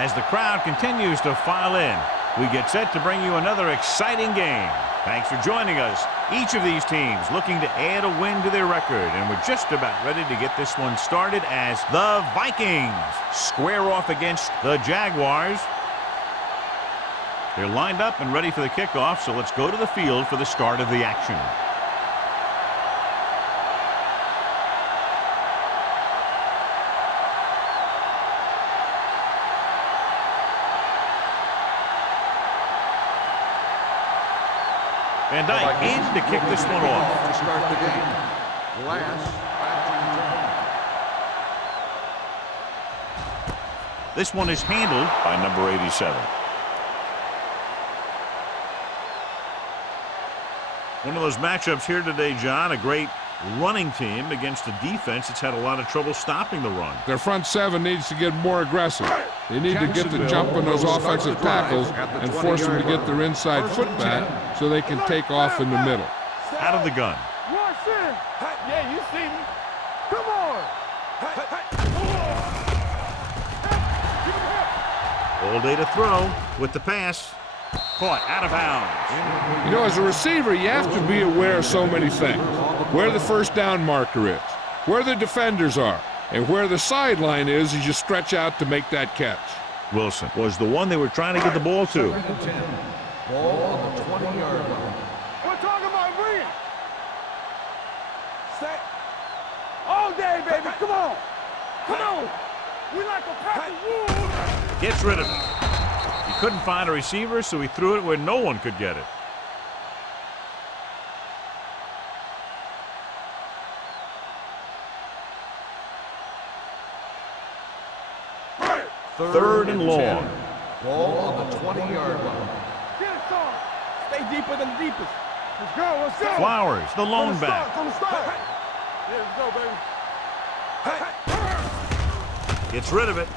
As the crowd continues to file in, we get set to bring you another exciting game. Thanks for joining us. Each of these teams looking to add a win to their record, and we're just about ready to get this one started as the Vikings square off against the Jaguars. They're lined up and ready for the kickoff, so let's go to the field for the start of the action. Van Dyke in to kick this one off. To start the game. Last. This one is handled by number 87. One of those matchups here today, John, a great running team against a defense that's had a lot of trouble stopping the run. Their front seven needs to get more aggressive. They need to get the jump on those offensive tackles and force them to get their inside foot back so they can take off in the middle. Out of the gun. Yeah, you see me. Come on. All day to throw with the pass. Caught out of bounds. You know, as a receiver, you have to be aware of so many things. Where the first down marker is, where the defenders are, and where the sideline is as you stretch out to make that catch. Wilson was the one they were trying to get the ball to. Ball on the 20-yard line. We're talking about green. Stay. All day, baby. Come on. Come on. We like a pack of wolves. Gets rid of it. He couldn't find a receiver, so he threw it where no one could get it. Third and long. Ball on the 20-yard line. Get it, son. Stay deeper than the deepest. Let's go. Let's go. Flowers, the lone back. From the start. Yeah, let's go, baby. Gets rid of it.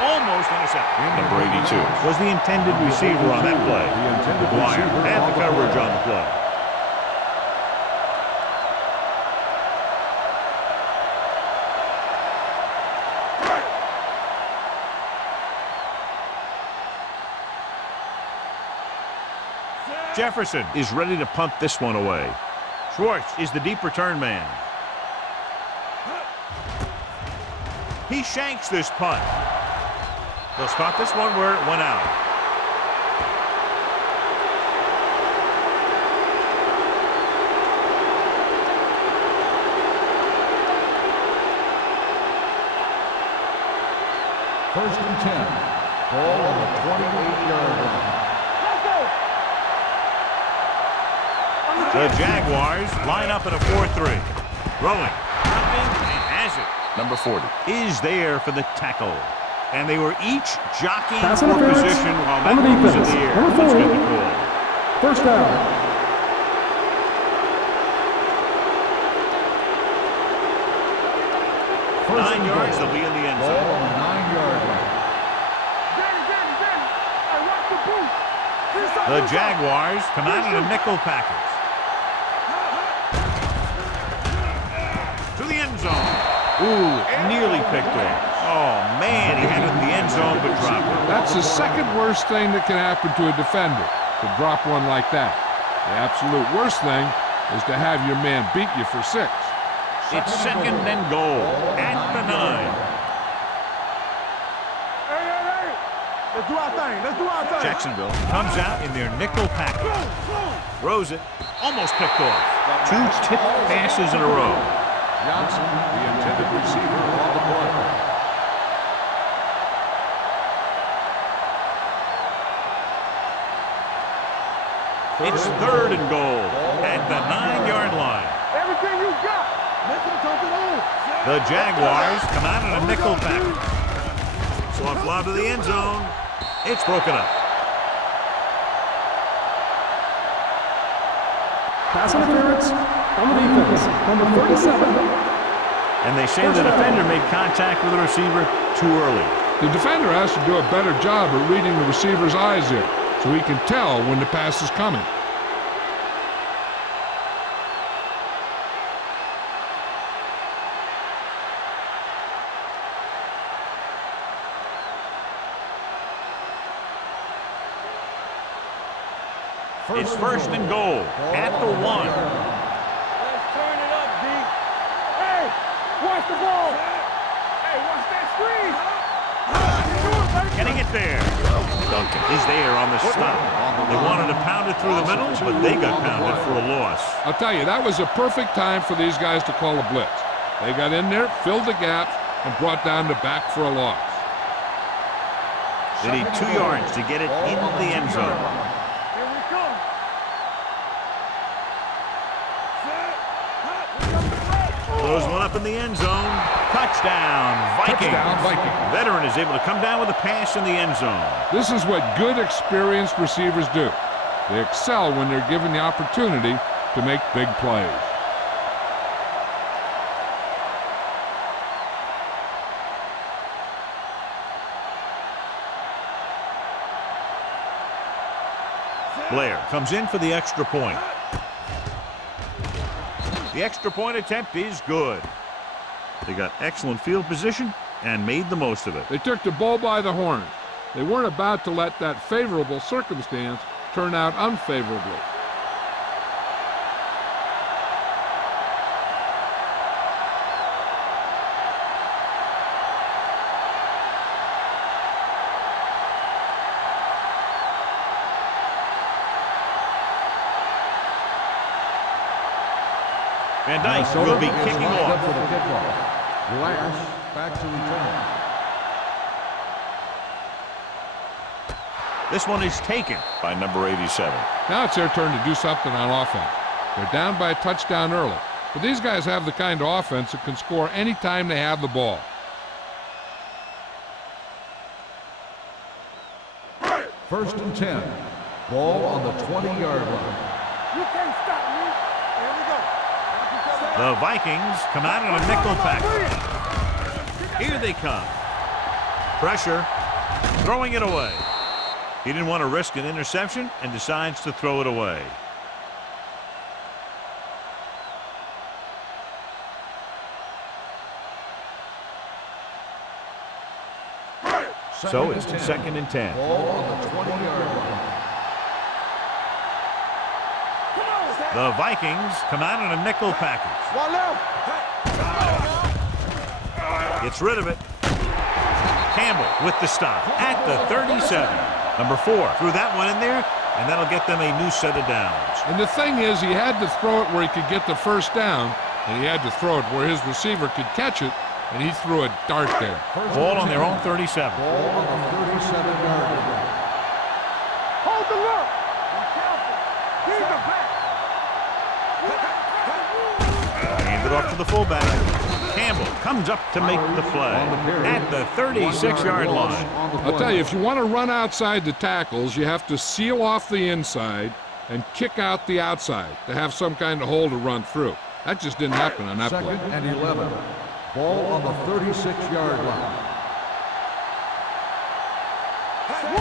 Almost intercepted. Number 82 was the intended receiver on that play. McGuire had the coverage on the play. Jefferson is ready to punt this one away. Schwartz is the deep return man. He shanks this punt. They'll start this one where it went out. First and 10. Ball on the 28-yard line. The Jaguars line up in a 4-3. Throwing, jumping, and has it. Number 40 is there for the tackle. And they were each jockeying for position while that one was in the air. Let's get the call. First down. 9 yards, they'll be in the end zone. Ball on the 9-yard line. The Jaguars come out in a nickel package. To the end zone. Ooh, nearly picked off. Oh, man, he had it in the end zone but dropped it. That's the second worst thing that can happen to a defender, to drop one like that. The absolute worst thing is to have your man beat you for 6. It's second and goal at the 9. Hey. Let's do our thing. Let's do our thing. Jacksonville comes out in their nickel package. Throws it. Almost picked off. 2 tip passes in a row. Johnson, the intended receiver on the play. It's third and goal at the 9-yard line. Everything you got. Listen to something on. The Jaguars come out in a nickel package. Soft lob to the end zone. It's broken up. Pass interference on the defense, number 37. And they say the defender made contact with the receiver too early. The defender has to do a better job of reading the receiver's eyes there, so he can tell when the pass is coming. It's first and goal at the 1. Let's turn it up, D. Hey, watch the ball. Hey, watch that screen. Can he get there? Duncan is there on the stop. They wanted to pound it through the middle, but they got pounded for a loss. I'll tell you, that was a perfect time for these guys to call a blitz. They got in there, filled the gaps, and brought down the back for a loss. They need 2 yards to get it into the end zone. Here we come. Throws one up in the end zone. Touchdown, Vikings. Touchdown, Vikings. Veteran is able to come down with a pass in the end zone. This is what good, experienced receivers do. They excel when they're given the opportunity to make big plays. Blair comes in for the extra point. The extra point attempt is good. They got excellent field position and made the most of it. They took the bull by the horns. They weren't about to let that favorable circumstance turn out unfavorably. Van Dyke will be kicking off. For the kickoff. Lash back to return. This one is taken by number 87. Now it's their turn to do something on offense. They're down by a touchdown early, but these guys have the kind of offense that can score anytime they have the ball. First and 10. Ball on the 20-yard line. You can't stop me. Here we go. The Vikings come out in a nickel package. Here they come. Pressure. Throwing it away. He didn't want to risk an interception and decides to throw it away. So it's second and 10. Ball on the 20-yard line. The Vikings come out in a nickel package. One left. Gets rid of it. Campbell with the stop at the 37. Number 4 threw that one in there, and that'll get them a new set of downs. And the thing is, he had to throw it where he could get the first down, and he had to throw it where his receiver could catch it, and he threw a dart there. Ball on their own 37. Ball on the 37-yard line. Hold the look. Be careful. He's the back. Hand it off to the fullback. Campbell comes up to make the play at the 36-yard line. I'll tell you, if you want to run outside the tackles, you have to seal off the inside and kick out the outside to have some kind of hole to run through. That just didn't happen on that play. Second and 11. Ball on the 36-yard line.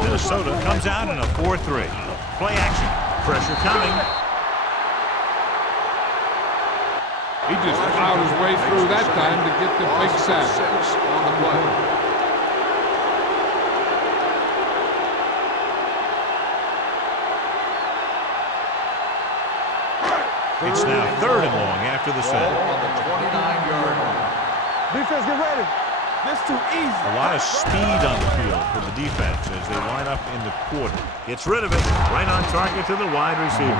Minnesota comes out in a 4-3. Play action. Pressure coming. He just plowed his way through that time to get the big sack. On the play. It's now third and long after the Ball set. on the 29-yard line. Defense, get ready. This too easy. A lot of speed on the field for the defense as they line up in the quarter. Gets rid of it. Right on target to the wide receiver.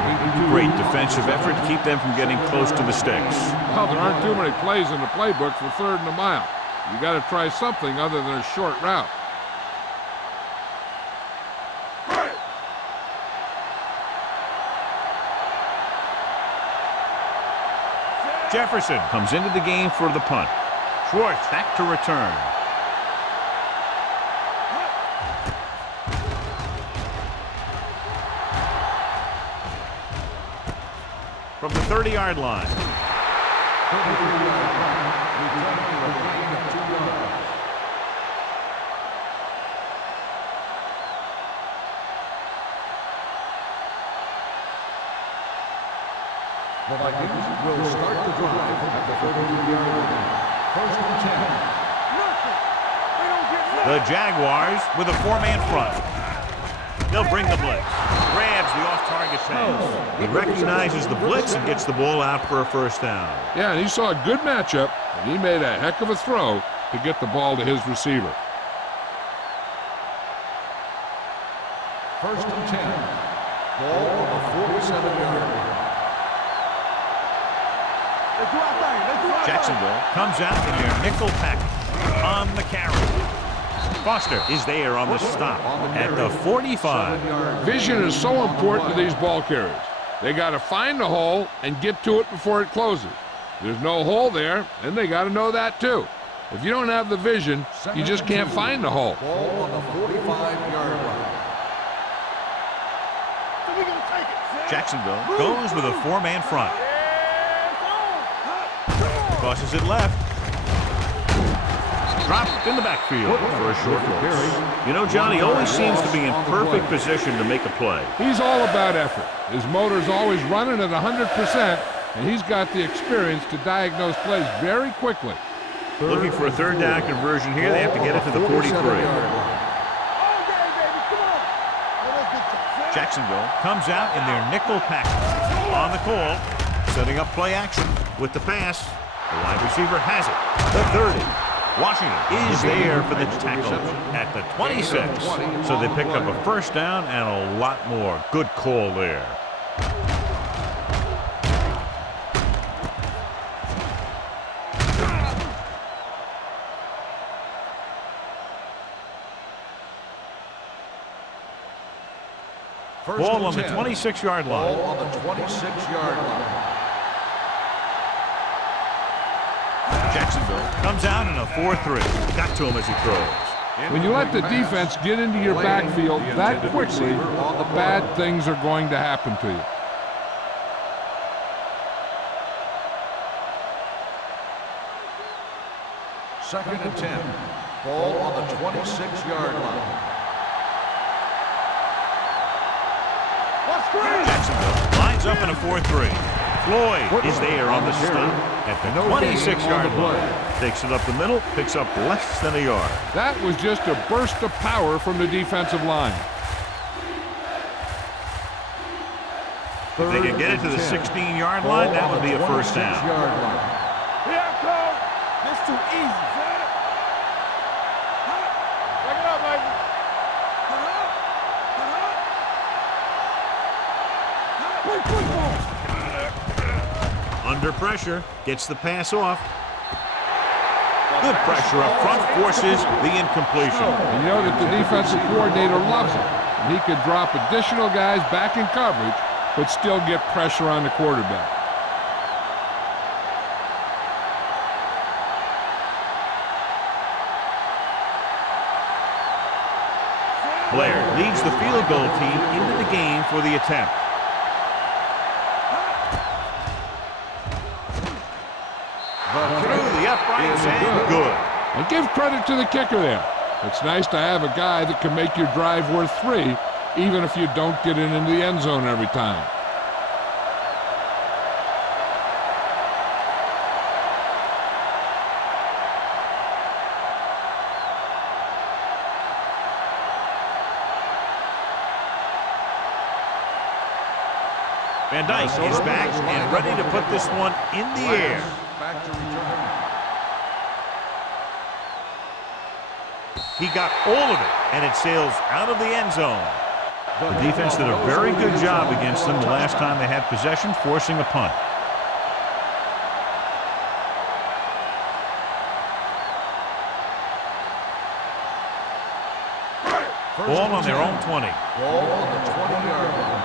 Great defensive effort to keep them from getting close to the sticks. Well, there aren't too many plays in the playbook for third and a mile. You got to try something other than a short route. Jefferson comes into the game for the punt. Schwartz back to return. From the 30-yard line. 33-yard line. Return for a gain of 2 yards. The Vikings will start the drive at the 33-yard line. First and 10. The Jaguars with a 4-man front. They'll bring the blitz. Grab avoids the off-target pass. He recognizes the blitz and gets the ball out for a first down. Yeah, and he saw a good matchup, and he made a heck of a throw to get the ball to his receiver. First and 10. Ball on the 47-yard line. Jacksonville comes out in their nickel package on the carry. Foster is there on the stop at the 45. Vision is so important to these ball carriers. They got to find the hole and get to it before it closes. There's no hole there, and they got to know that too. If you don't have the vision, you just can't find the hole. Ball on the 45-yard line. Jacksonville goes with a four-man front. Crosses it left. Dropped in the backfield for a short loss. You know, Johnny always seems to be in perfect position to make a play. He's all about effort. His motor's always running at 100%, and he's got the experience to diagnose plays very quickly. Looking for a third down conversion here. They have to get it to the 43. Jacksonville comes out in their nickel package on the call, setting up play action with the pass. The wide receiver has it. The 30. Washington is there for the tackle at the 26. So they pick up a first down and a lot more. Good call there. Ball on the 26-yard line. Ball on the 26-yard line. Jacksonville comes out in a 4-3. Got to him as he throws. When you let the defense get into your backfield that quickly, bad things are going to happen to you. Second and 10. Ball on the 26-yard line. Jacksonville lines up in a 4-3. Floyd is there on the stop at the 26-yard line. Takes it up the middle, picks up less than a yard. That was just a burst of power from the defensive line. If they could get it to the 16-yard line, that would be a first down. Here I come. This too easy. Check it out, baby. Under pressure, gets the pass off. Good pressure up front, forces the incompletion. And you know that the defensive coordinator loves it. And he could drop additional guys back in coverage, but still get pressure on the quarterback. Blair leads the field goal team into the game for the attempt. Through the uprights and good. And give credit to the kicker there. It's nice to have a guy that can make your drive worth 3, even if you don't get it into the end zone every time. Van Dyke is back and ready to put this one in the air. Back to return. He got all of it, and it sails out of the end zone. The defense did a very good job against them the last time they had possession, forcing a punt. Ball on their own 20. Ball on the 20-yard line.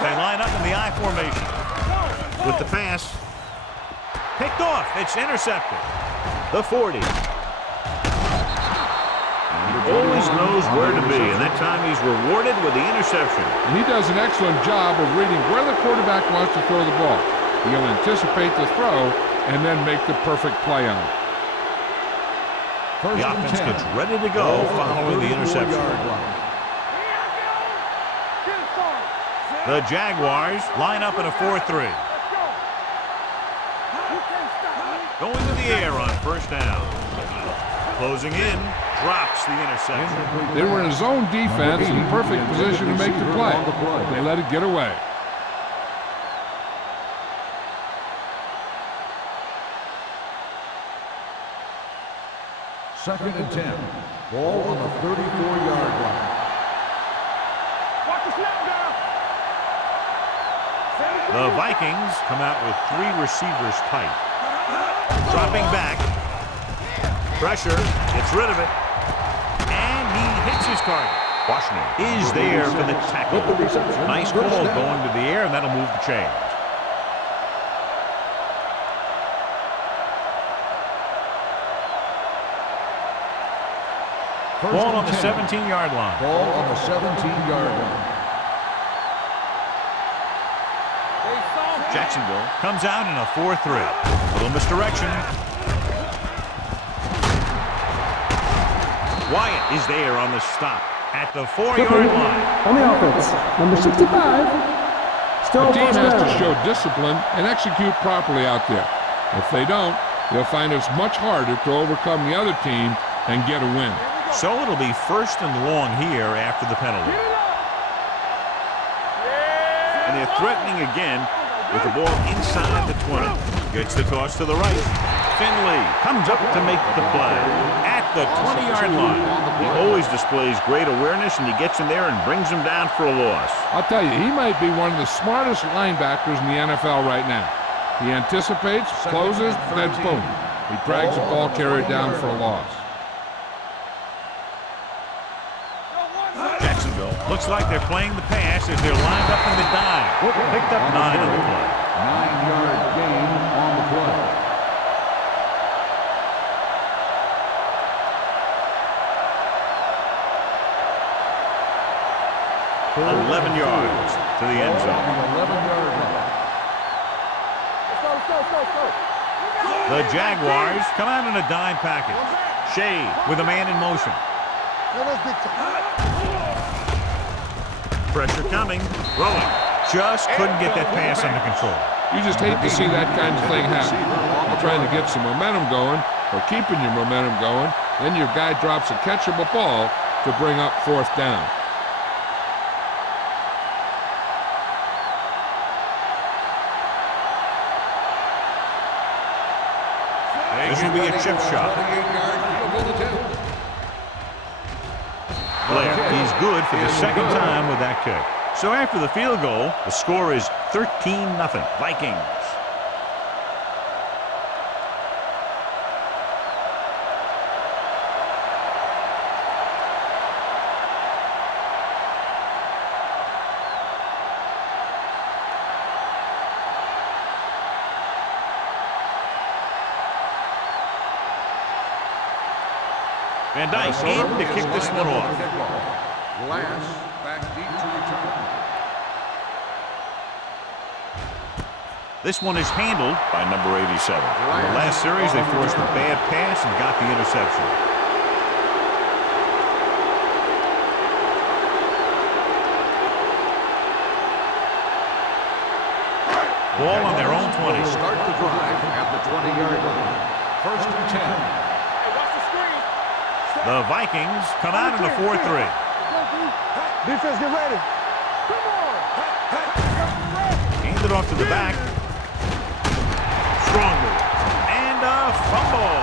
They line up in the I formation. With the pass. Picked off. It's intercepted. The 40. He always knows where to be, and that time he's rewarded with the interception. And he does an excellent job of reading where the quarterback wants to throw the ball. He'll anticipate the throw and then make the perfect play on it. The offense gets ready to go following the interception. The Jaguars line up in a 4-3. Going to the air on first down. Closing in, drops the interception. They were in a zone defense in perfect position to make the play. They let it get away. Second and 10. Ball on the 34-yard line. Watch the snap down. The Vikings come out with 3 receivers tight. Dropping back. Pressure. Gets rid of it. And he hits his target. Washington is there for the tackle. Nice ball going to the air, and that'll move the chains. Ball on the 17-yard line. Ball on the 17-yard line. Jacksonville comes out in a 4-3. Little misdirection. Wyatt is there on the stop at the 4-yard line. On the offense, number 65. Still The team first has to down. show discipline and execute properly out there. If they don't, they'll find it's much harder to overcome the other team and get a win. So it'll be 1st and long here after the penalty. And they're threatening again with the ball inside the 20. Gets the toss to the right. Finley comes up to make the play at the 20-yard line. He always displays great awareness, and he gets in there and brings him down for a loss. I'll tell you, he might be one of the smartest linebackers in the NFL right now. He anticipates, closes, then boom. He drags the ball carrier down for a loss. Jacksonville looks like they're playing the pass as they're lined up in the dive. Picked up 9 on the play. 9-yard gain on the play. For 11 yards to the end zone. 11-yard line. Let's go. The Jaguars come out in a dime package. Shea with a man in motion. Pressure coming. Rolling. Just couldn't get that pass under control. You just hate to see that kind of thing happen. You're trying to get some momentum going, or keeping your momentum going, then your guy drops a catchable ball to bring up 4th down. This will be a chip shot. 28-yard field goal attempt. Blair, he's good for the 2nd time with that kick. So after the field goal, the score is 13-0 Vikings. Van Dyke in to kick this one off. Glass back deep to return. This one is handled by number 87. In the last series, they forced a bad pass and got the interception. Ball on their own 20. Start the drive at the 20-yard line. 1st and 10. Hey, watch the screen. The Vikings come out in a 4-3. Defense, get ready. Come on. Handed off to the back. Strong move. And a fumble.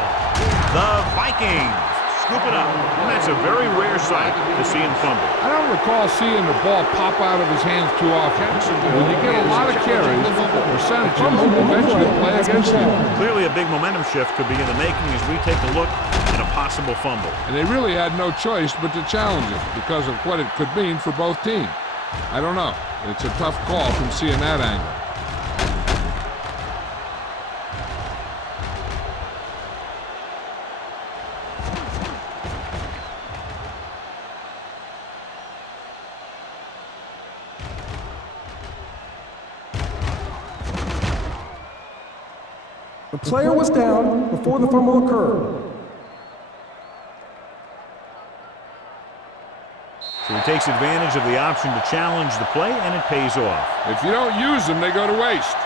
The Vikings scoop it up. And that's a very rare sight to see him fumble. I don't recall seeing the ball pop out of his hands too often. When you get a lot of carries, the percentages eventually play against you. Clearly a big momentum shift could be in the making as we take a look at a possible fumble. And they really had no choice but to challenge it because of what it could mean for both teams. I don't know. It's a tough call from seeing that angle. The player was down before the fumble occurred. So he takes advantage of the option to challenge the play, and it pays off. If you don't use them, they go to waste.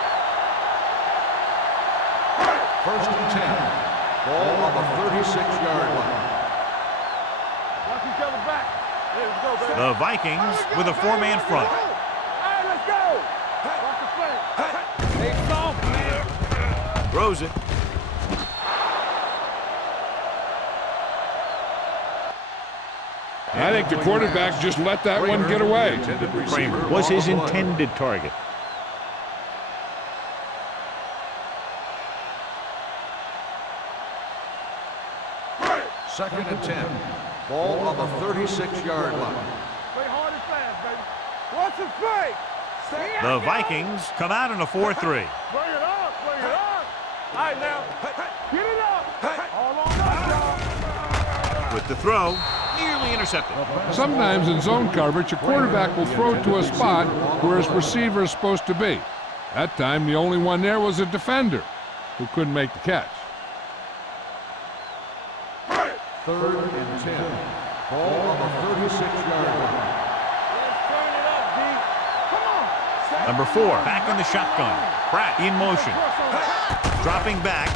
1st and 10. Ball on the 36-yard line. Watch each other back. Let's go, baby. The Vikings with a four-man front. All right, let's go. Watch the flank. Stay soft, man. Throws it. I think the quarterback just let that one get away. Kramer was his intended target. Second and 10. Ball on the 36-yard line. Play hard and fast, baby. Watch the fake. The Vikings come out in a 4-3. Bring it up, bring it up. All right, now. Get it up. All on up, y'all. With the throw, nearly intercepted. Sometimes in zone coverage, a quarterback will throw to a spot where his receiver is supposed to be. That time, the only one there was a defender who couldn't make the catch. Third and 10. Ball on the 36-yard line. Let's turn it up, D. Come on. Number 4, back in the shotgun. Pratt in motion. Dropping back.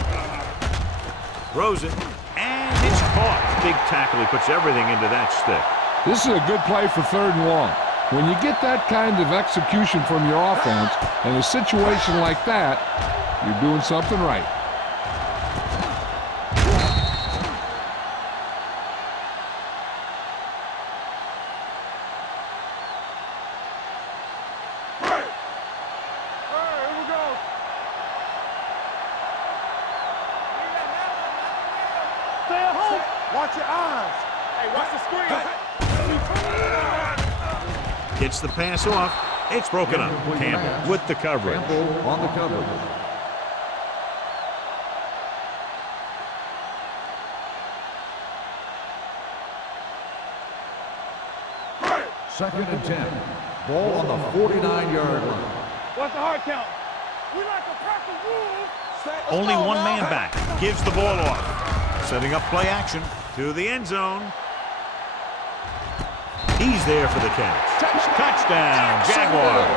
Throws it. And it's caught. Big tackle. He puts everything into that stick. This is a good play for 3rd and long. When you get that kind of execution from your offense in a situation like that, you're doing something right. Watch your eyes. Hey, watch the screen. Gets the pass off. It's broken up. Campbell with the coverage. Campbell on the coverage. Second and 10. Ball on the 49-yard line. What's the hard count? We like a pack of wolves. Only one man back. Gives the ball off. Setting up play action to the end zone. He's there for the catch. Touchdown, Jaguars.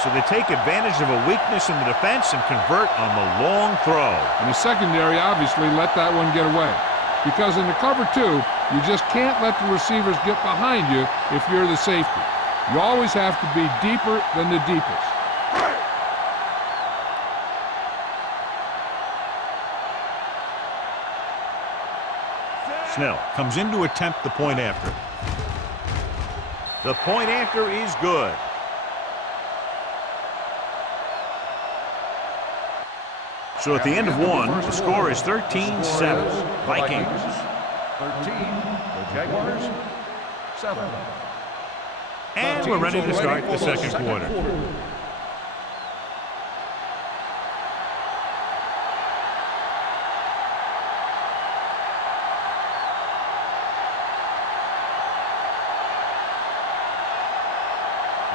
So they take advantage of a weakness in the defense and convert on the long throw. And the secondary obviously let that one get away. Because in the cover 2, you just can't let the receivers get behind you if you're the safety. You always have to be deeper than the deepest. Snell comes in to attempt the point after. The point after is good. So at the end of one, the score is 13-7. Vikings. 13. The Jaguars. 7. And we're ready to start the second quarter.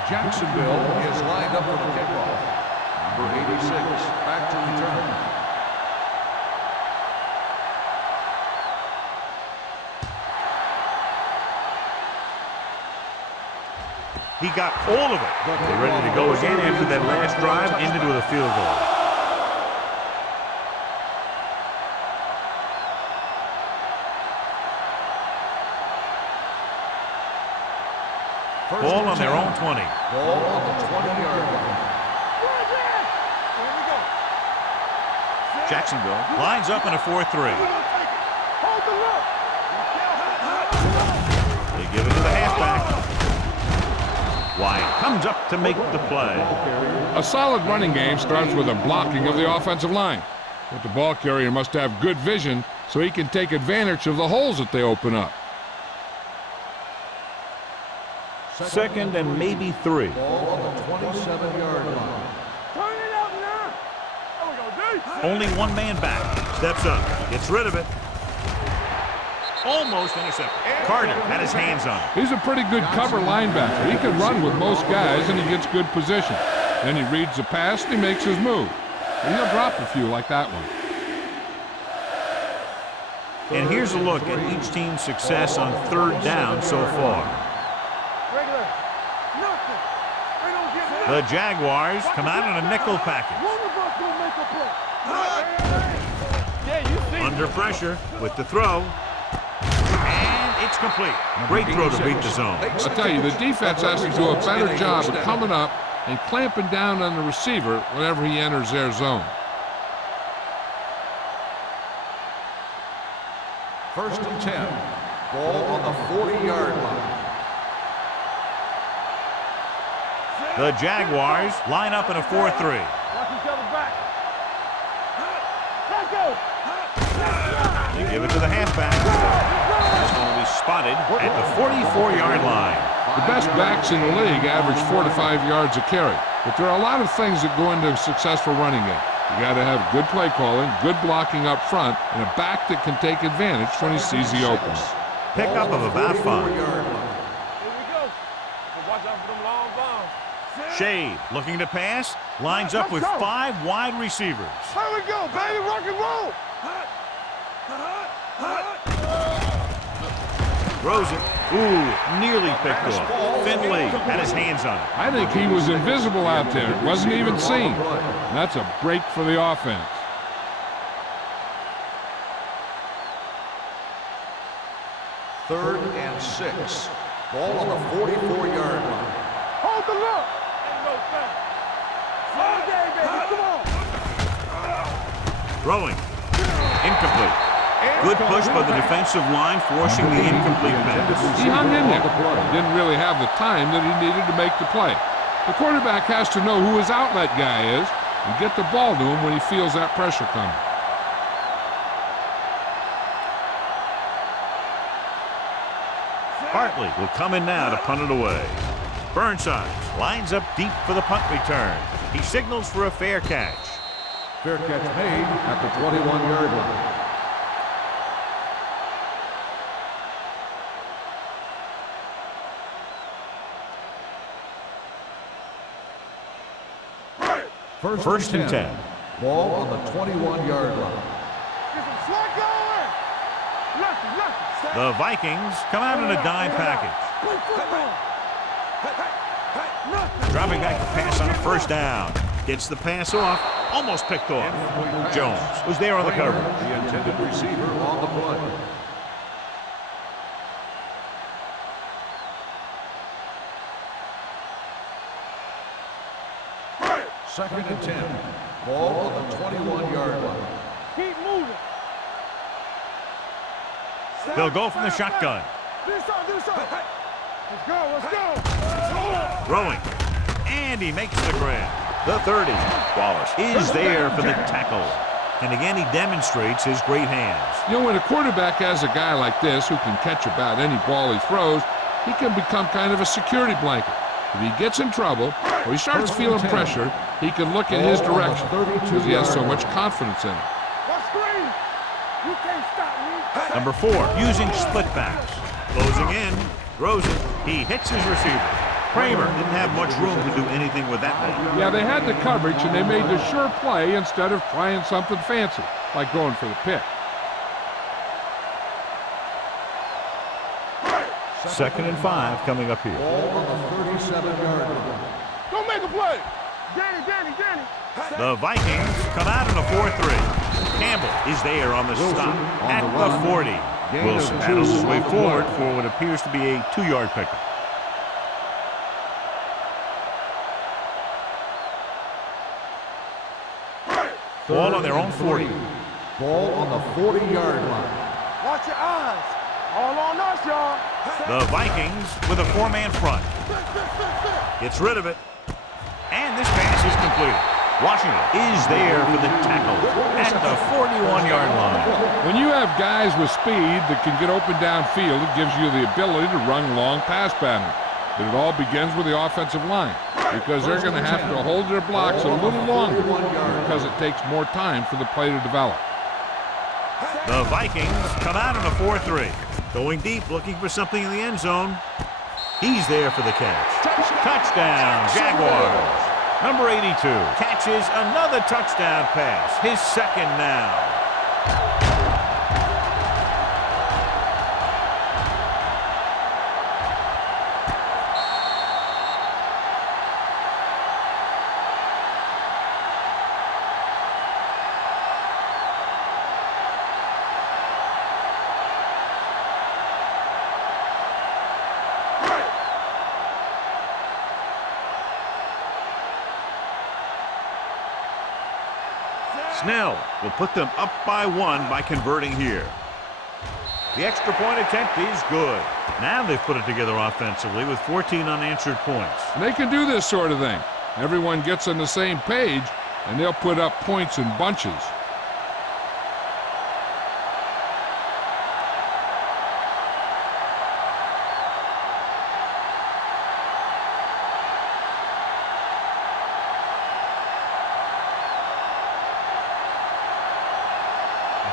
Jacksonville is lined up for the kickoff. Number 86, back to return. He got all of it. They're ready to go again after that last drive, ended with a field goal. Ball on their own 20. Ball on the 20-yard line. Jacksonville lines up in a 4-3. They give it to the halfback. Wyatt comes up to make the play. A solid running game starts with a blocking of the offensive line. But the ball carrier must have good vision so he can take advantage of the holes that they open up. Second and maybe 3. Ball on the 27-yard line. Turn it up now. There we go, D. Only one man back. Steps up. Gets rid of it. Almost intercepted. Carter had his hands on it. He's a pretty good cover linebacker. He can run with most guys, and he gets good position. Then he reads the pass, and he makes his move. And he'll drop a few like that one. And here's a look at each team's success on third down so far. The Jaguars come out in a nickel package. Under pressure with the throw. And It's complete. Great throw to beat the zone. I tell you, the defense has to do a better job of coming up and clamping down on the receiver whenever he enters their zone. First and 10. Ball on the 40-yard line. The Jaguars line up in a 4-3. Watch each other back. Let's go. They give it to the halfback. This one will be spotted at the 44-yard line. The best backs in the league average 4 to 5 yards a carry. But there are a lot of things that go into a successful running game. You got to have good play calling, good blocking up front, and a back that can take advantage when he sees the opening. Pickup of about 5. Here we go. So watch out for them long bombs. Shade looking to pass. Lines up with 5 wide receivers. Here we go, baby. Rock and roll. Throws it. Ooh, nearly picked off. Finley had his hands on it. I think he was invisible out there. It wasn't even seen. And that's a break for the offense. Third and 6. Ball on the 44-yard line. Hold the look. Ain't no thing. Slow game, baby. Come on. Throwing. Incomplete. Good push by the defensive line, forcing the incomplete pass. He hung in there. He didn't really have the time that he needed to make the play. The quarterback has to know who his outlet guy is and get the ball to him when he feels that pressure coming. Hartley will come in now to punt it away. Burnside lines up deep for the punt return. He signals for a fair catch. Fair catch made at the 21-yard line. First and 10. Ball on the 21-yard line. Get some slack going. Lucky. The Vikings come out in a dime package. Play football. Dropping back to pass on a first down. Gets the pass off. Almost picked off. Jones was there on the coverage. The intended receiver on the play. Second and 10. Ball on the 21-yard line. Keep moving. They'll go from the shotgun. This up. Let's go. Throwing. And he makes the grab. The 30. Wallace is there for the tackle. And again, he demonstrates his great hands. You know, when a quarterback has a guy like this who can catch about any ball he throws, he can become kind of a security blanket. If he gets in trouble or he starts feeling pressure, he can look in his direction because he has so much confidence in him. What screen? You can't stop me. Number 4, using split backs. Closing in, throws it. He hits his receiver. Kramer didn't have much room to do anything with that one. Yeah, they had the coverage and they made the sure play instead of trying something fancy, like going for the pick. Second and 5 coming up here. Ball on the 37-yard line. Don't make a play. Danny. The Vikings come out in a 4-3. Campbell is there on the stop at the 40. Wilson battles his way forward for what appears to be a 2-yard pickup. Ball on their own 40. Ball on the 40-yard line. Watch your eyes. All on us, y'all. The Vikings with a 4-man front. Gets rid of it. And this pass is completed. Washington is there for the tackle at the 41-yard line. When you have guys with speed that can get open downfield, it gives you the ability to run long pass patterns. But it all begins with the offensive line because they're going to have to hold their blocks a little longer because it takes more time for the play to develop. The Vikings come out in a 4-3. Going deep, looking for something in the end zone. He's there for the catch. Touchdown, Jaguars. Number 82 catches another touchdown pass. His second now. Snell will put them up by 1 by converting here. The extra point attempt is good. Now they've put it together offensively with 14 unanswered points. And they can do this sort of thing. Everyone gets on the same page, and they'll put up points in bunches.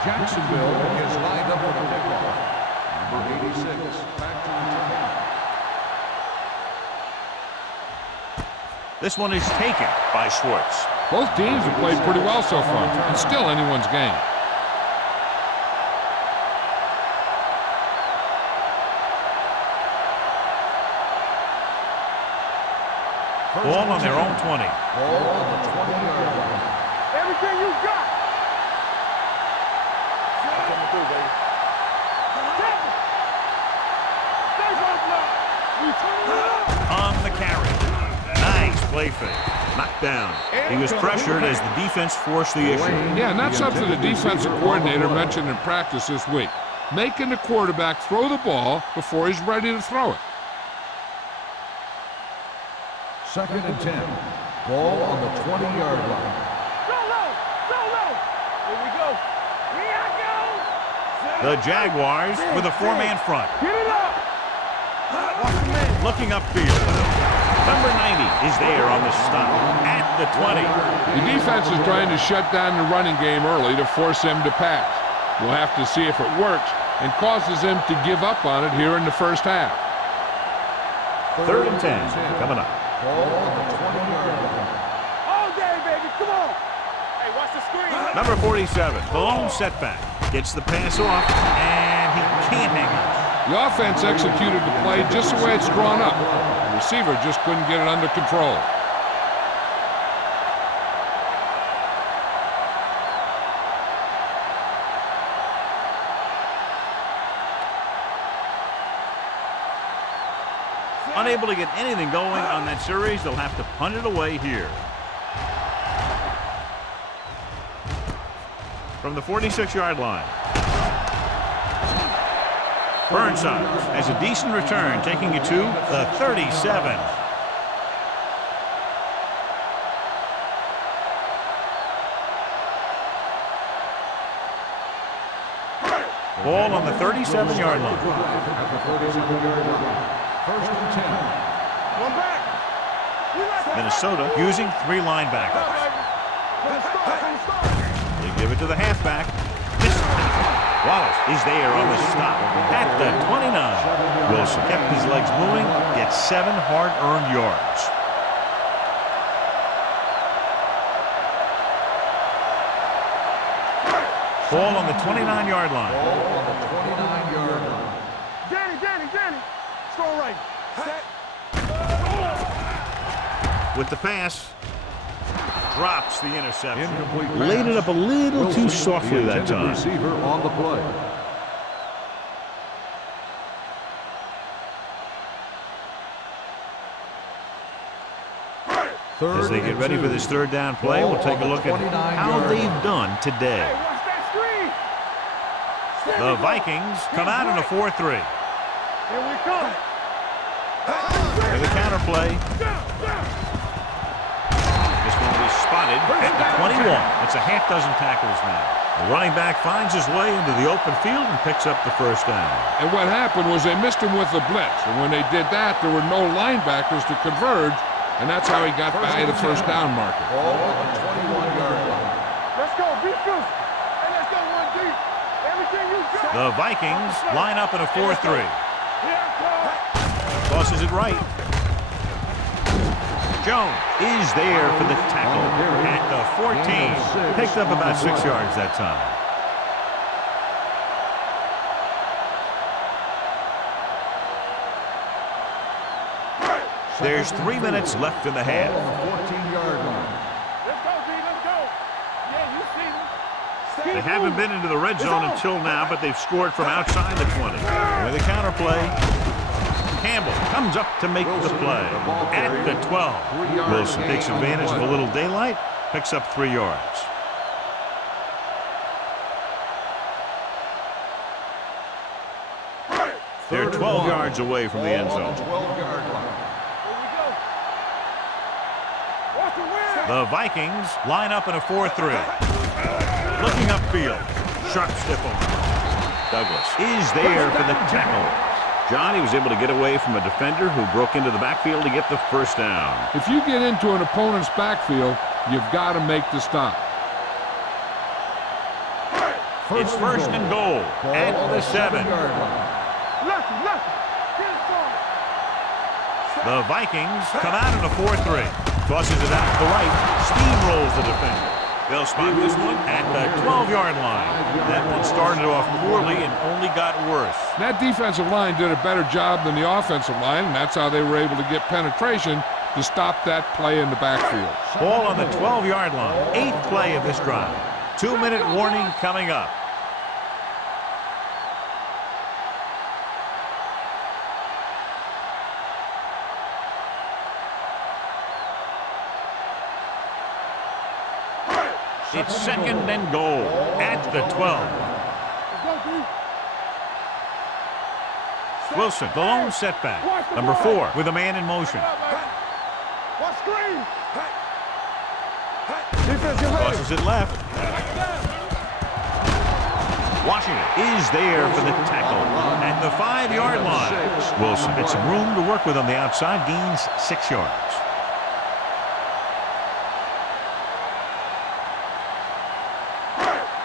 Jacksonville is lined up for the kickoff. Number 86, back to return. This one is taken by Schwartz. Both teams have played pretty well so far. It's still anyone's game. Ball on their own 20. Ball on the 20-yard line. Everything you got. Coming through, baby. On the carry. Nice play fake. Knocked down. He was pressured as the defense forced the issue. Yeah, and that's something the defensive coordinator mentioned in practice this week. Making the quarterback throw the ball before he's ready to throw it. 2nd and 10. Ball on the 20-yard line. Go low. Go low. Here we go. Here I go. The Jaguars with a 4-man front. Get it up. Looking upfield. Number 90 is there on the stop at the 20. The defense is trying to shut down the running game early to force him to pass. We'll have to see if it works and causes him to give up on it here in the first half. 3rd and 10 coming up. Ball on the 20-yard line. All day, baby. Come on. Hey, watch the screen. Number 47, the lone setback. Gets the pass off, and he can't hang on. The offense executed the play just the way it's drawn up. The receiver just couldn't get it under control. Unable to get anything going on that series, they'll have to punt it away here. From the 46-yard line. Burnside has a decent return, taking it to the 37. Ball on the 37-yard line. At the 37-yard line. 1st and 10. One back. Minnesota using 3 linebackers. They give it to the halfback. Wallace is there on the stop at the 29. Wilson kept his legs moving, gets 7 hard-earned yards. Ball on the 29-yard line. Ball on the 29-yard line. Danny. Strong right. Set. With the pass, drops the interception. Incomplete pass. Laid it up a little Wilson, too softly the that intended time. receiver on the play. As they get ready for this 3rd down play, we'll take a look at how they've done today. Hey, watch that screen. The Vikings come out in a 4-3. Here we come. For the counter play. This one is spotted at the 21. It's a half dozen tackles now. The running back finds his way into the open field and picks up the 1st down. And what happened was they missed him with the blitz. And when they did that, there were no linebackers to converge. And that's how he got by the 1st down marker. Ball on the 21-yard line. Let's go. Beat this. Hey, let's go one deep. Everything you got. The Vikings line up in a 4-3. Here I come. Tosses it right. Jones is there for the tackle at the 14. Picked up about 6 yards that time. There's 3 minutes left in the half. Ball on the 14-yard line. Let's go, D. Let's go. Yeah, you see me. They haven't been into the red zone until now, but they've scored from outside the 20. With a counter play, Campbell comes up to make the play at the 12. 3 yards Wilson gain takes on the advantage of a play. little daylight, picks up 3 yards. They're 12 yards away from the end Ball on zone. the 12-yard line. Here we go. What's the win? The Vikings line up in a 4-3. Looking upfield. Sharp stiff arm. Douglas is there for the tackle. John, he was able to get away from a defender who broke into the backfield to get the first down. If you get into an opponent's backfield, you've got to make the stop. It's first and goal at the 7. Lucky. Get it started. The Vikings come out in a 4-3. Tosses it out to the right. Steamrolls the defender. They'll spot this one at the 12-yard line. That one started off poorly and only got worse. That defensive line did a better job than the offensive line, and that's how they were able to get penetration to stop that play in the backfield. Ball on the 12-yard line. 8th play of this drive. 2-minute warning coming up. It's second and goal at the 12. Wilson, the lone setback. Number 4 with a man in motion. What screen? Tosses it left. Washington is there for the tackle at the 5-yard line. Wilson had some room to work with on the outside, gains 6 yards.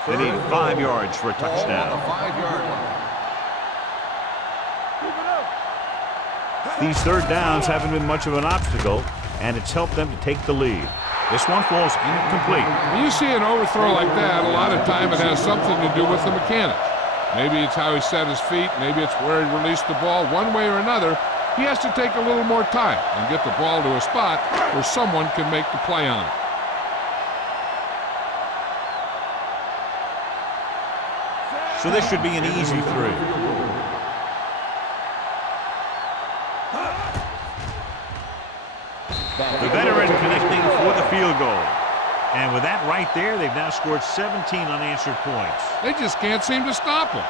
They need 5 yards for a touchdown. 5-yard line. These third downs haven't been much of an obstacle, and it's helped them to take the lead. This one falls incomplete. When you see an overthrow like that, a lot of time it has something to do with the mechanics. Maybe it's how he set his feet, maybe it's where he released the ball. One way or another, he has to take a little more time and get the ball to a spot where someone can make the play on it. So this should be an easy 3. The veteran connecting for the field goal. And with that right there, they've now scored 17 unanswered points. They just can't seem to stop him.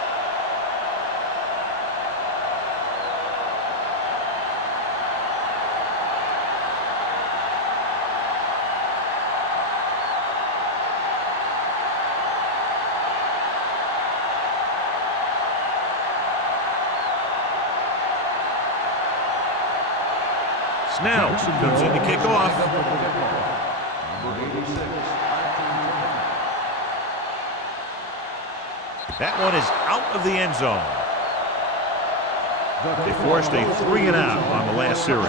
Snell comes in to kick off. That one is out of the end zone. They forced a 3-and-out on the last series.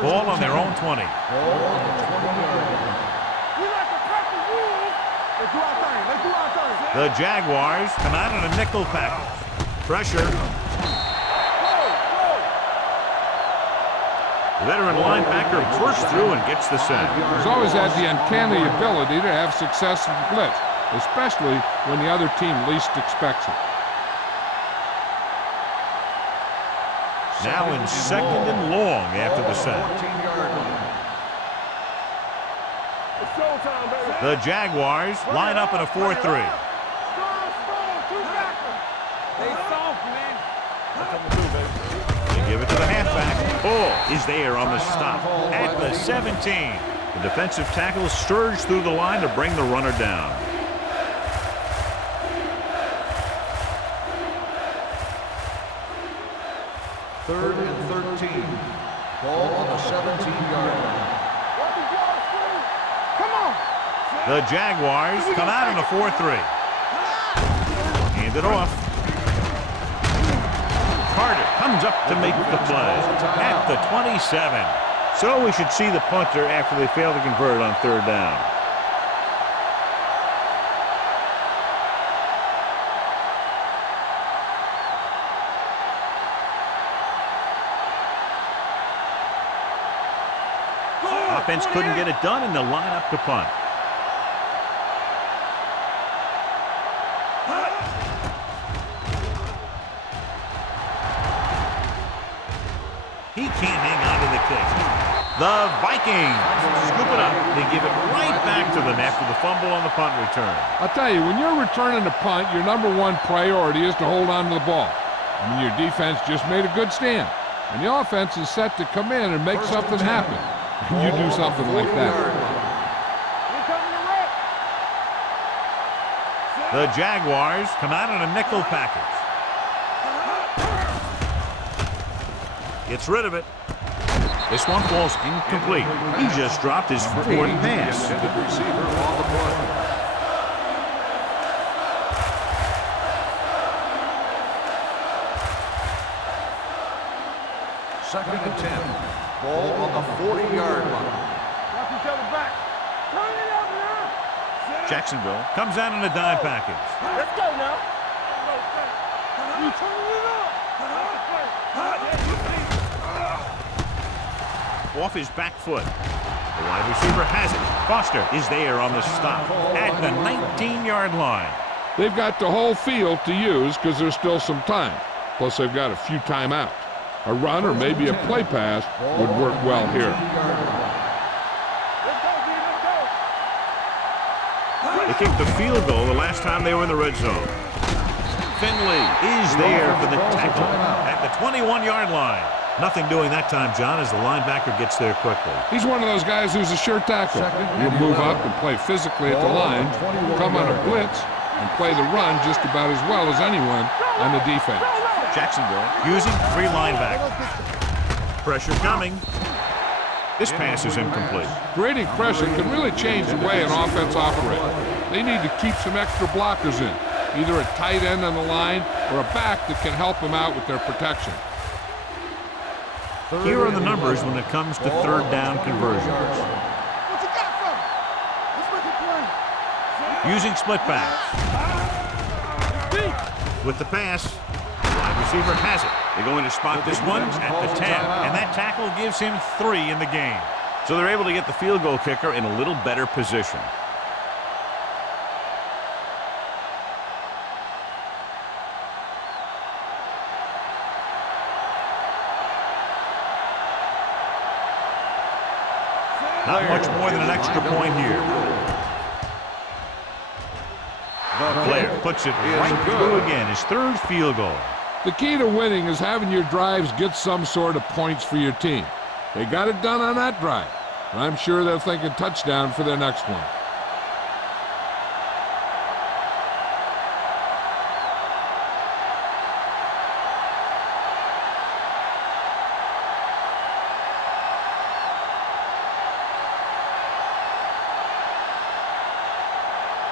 Ball on their own 20. The Jaguars come out in a nickel package. Pressure. The veteran linebacker bursts through and gets the sack. He's always had the uncanny ability to have success in the blitz, especially when the other team least expects it. Now in second and long after the sack. The Jaguars line up in a 4-3. They give it to the halfback. Ball is there on the stop at the 17. The defensive tackle surged through the line to bring the runner down. Third and 13. Ball on the 17-yard line. The Jaguars come out in a 4-3. Hand it off. Carter comes up to make the play at the 27. So we should see the punter after they fail to convert on third down. Offense couldn't get it done, and they'll line up to punt. He can't hang on to the kick. The Vikings scoop it up. They give it right back to them after the fumble on the punt return. I'll tell you, when you're returning a punt, your number one priority is to hold on to the ball. I mean, your defense just made a good stand. And the offense is set to come in and make something happen. And you do something like that. The Jaguars come out in a nickel package. Gets rid of it. This one falls incomplete. He just dropped his fourth pass. Second and 10. Ball on the 40-yard line. Watch each other back. Turn it up now. Jacksonville comes out in a dime package. Let's go now. You turn it up. Off his back foot. The wide receiver has it. Foster is there on the stop at the 19-yard line. They've got the whole field to use because there's still some time. Plus, they've got a few timeouts. A run or maybe a play pass would work well here. They kicked the field goal the last time they were in the red zone. Finley is there for the tackle at the 21-yard line. Nothing doing that time, John, as the linebacker gets there quickly. He's one of those guys who's a sure tackle. He'll move up and play physically at the line, come on a blitz, and play the run just about as well as anyone on the defense. Jacksonville using three linebackers. Pressure coming. This pass is incomplete. Creating pressure can really change the way an offense operates. They need to keep some extra blockers in, either a tight end on the line or a back that can help them out with their protection. Here are the numbers when it comes to third down conversions. What you got from? Let's make it play. Using split backs. With the pass, the wide receiver has it. They're going to spot this one at the 10, and that tackle gives him 3 in the game. So they're able to get the field goal kicker in a little better position. Not much more than an extra point here. Blair puts it right through again, his third field goal. The key to winning is having your drives get some sort of points for your team. They got it done on that drive, and I'm sure they're thinking touchdown for their next one.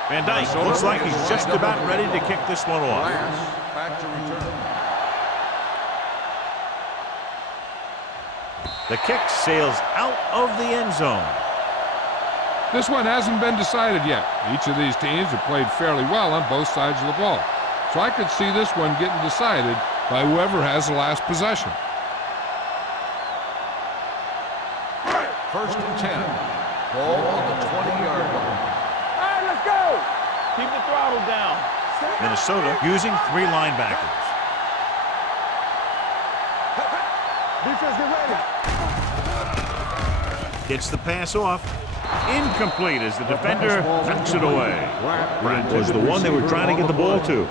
Van Dyke looks like he's just about ready to kick this one off. Back to return. The kick sails out of the end zone. This one hasn't been decided yet. Each of these teams have played fairly well on both sides of the ball. So I could see this one getting decided by whoever has the last possession. First and 10. Ball on the 20-yard line. All right, let's go. Keep the throttle down. Minnesota using three linebackers. Defense, get ready. Gets the pass off. Incomplete as the defender knocks it away. Brent was the one they were trying to get the ball to.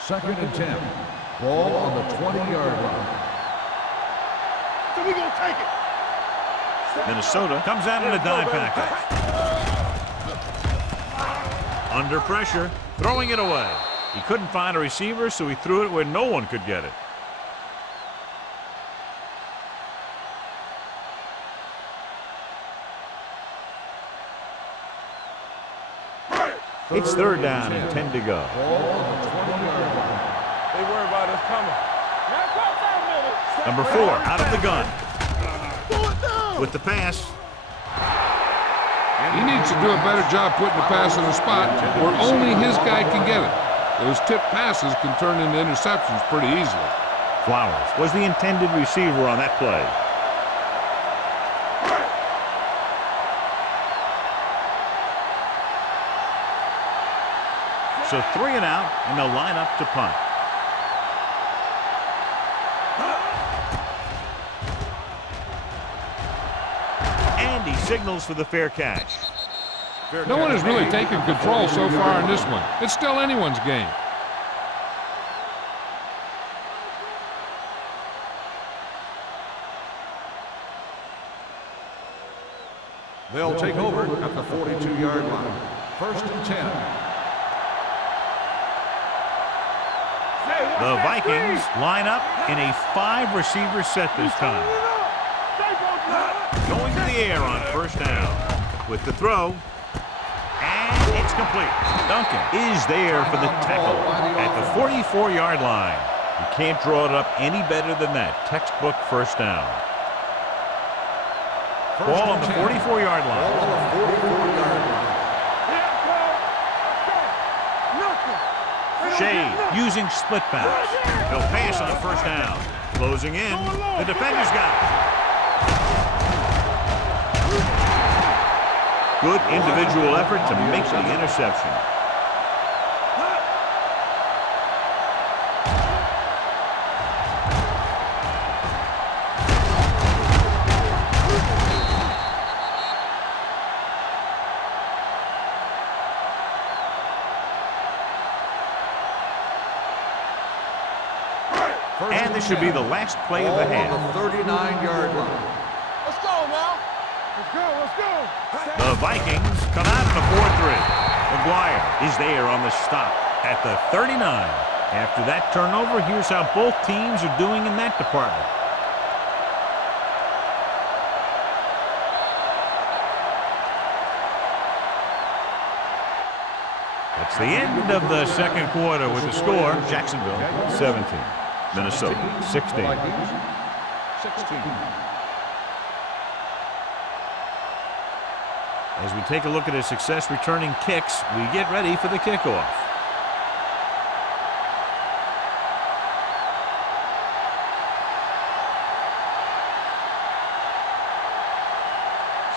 Second and 10. Ball on the 20-yard line. So we gonna take it. Minnesota comes out in a dime package. Under pressure, throwing it away. He couldn't find a receiver, so he threw it where no one could get it. It's third down and 10 to go. Ball on the 20-yard line. They worry about us coming. Now cross that middle. Number 4 out of the gun. With the pass. He needs to do a better job putting the pass in a spot where only his guy can get it. Those tip passes can turn into interceptions pretty easily. Flowers was the intended receiver on that play. So 3 and out, and they'll line up to punt. And he signals for the fair catch. No one has really taken control so far in this one. It's still anyone's game. They'll take over at the 42-yard line. 1st and 10. The Vikings line up in a 5-receiver set this time. Going to the air on 1st down. With the throw. And it's complete. Duncan is there for the tackle at the 44-yard line. You can't draw it up any better than that. Textbook 1st down. Ball on the 44-yard line. Ball on the 44-yard line. Shea using split pass. He'll pass on 1st down. Closing in. The defender's got it. Good individual effort to make the interception. And this should be the last play of the half. On the 39-yard line. Let's go now. Let's go, let's go. The Vikings come out in a 4-3. McGuire is there on the stop at the 39. After that turnover, here's how both teams are doing in that department. That's the end of the 2nd quarter with the score. Jacksonville 17. Minnesota 16. As we take a look at his success returning kicks, we get ready for the kickoff.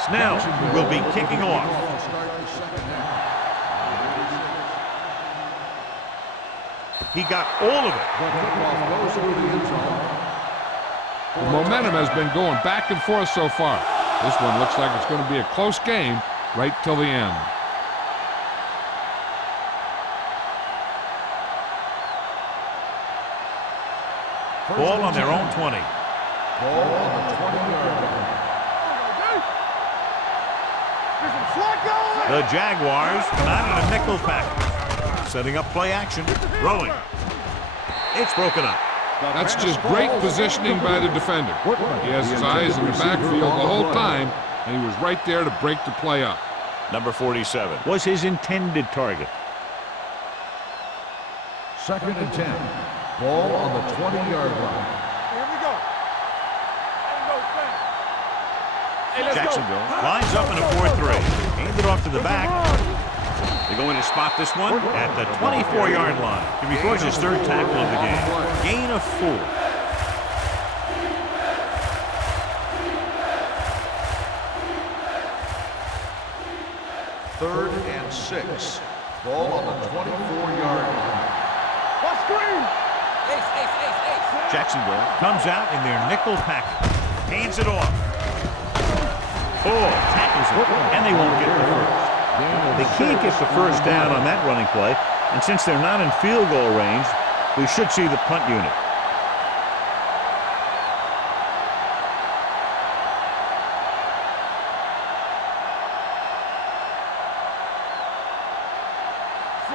Snell will be kicking off. He got all of it. The momentum has been going back and forth so far. This one looks like it's going to be a close game right till the end. Ball on their own 20. Ball on the 20-yard line. The Jaguars come out in a nickel package. Setting up play action. Throwing. It's broken up. That's just great positioning by the defender. He has his eyes in the backfield the whole time, and he was right there to break the play up. Number 47 was his intended target. 2nd and 10. Ball on the 20-yard line. Here we go. Jacksonville lines up in a 4-3. Hand it off to the back. They're going to spot this one at the 24-yard line. He records his 3rd tackle of the game. Gain of 4. 3rd and 6. Ball on the 24-yard line. What screen? Jacksonville comes out in their nickel package. Hands it off. Tackles it, and they won't get the first. They can't get the 1st down on that running play, and since they're not in field goal range, we should see the punt unit.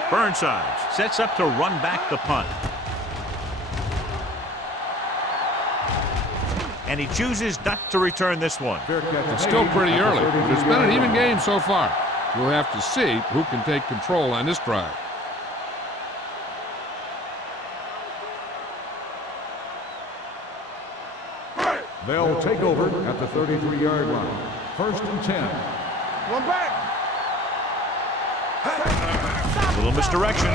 Burnside sets up to run back the punt. And he chooses not to return this one. It's still pretty early. It's been an even game so far. We'll have to see who can take control on this drive. They'll take over at the 33-yard line. 1st and 10. One back. A little misdirection.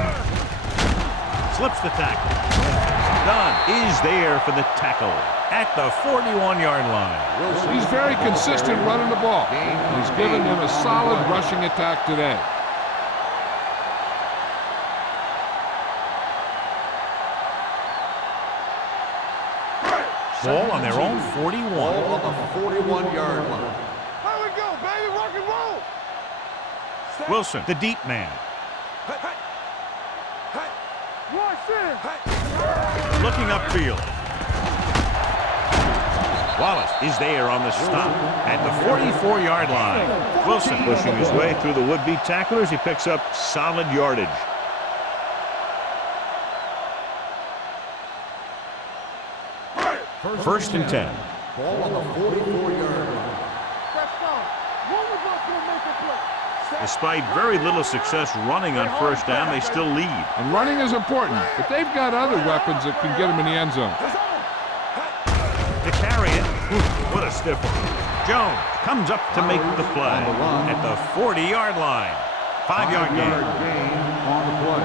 Slips the tackle. Dunn is there for the tackle at the 41-yard line. He's very consistent running the ball. He's given them a solid rushing attack today. Ball on their own 41. Ball on the 41-yard line. Here we go, baby. Rock and roll. Wilson, the deep man. Watch in. Looking upfield. Wallace is there on the stop at the 44-yard line. Wilson pushing his way through the would-be tacklers. He picks up solid yardage. First and 10. Ball on the 44-yard line. Despite very little success running on first down, they still lead. And running is important, but they've got other weapons that can get them in the end zone. To carry it, what a stiff one. Jones comes up to make the play at the 40-yard line. 5-yard gain. On the play.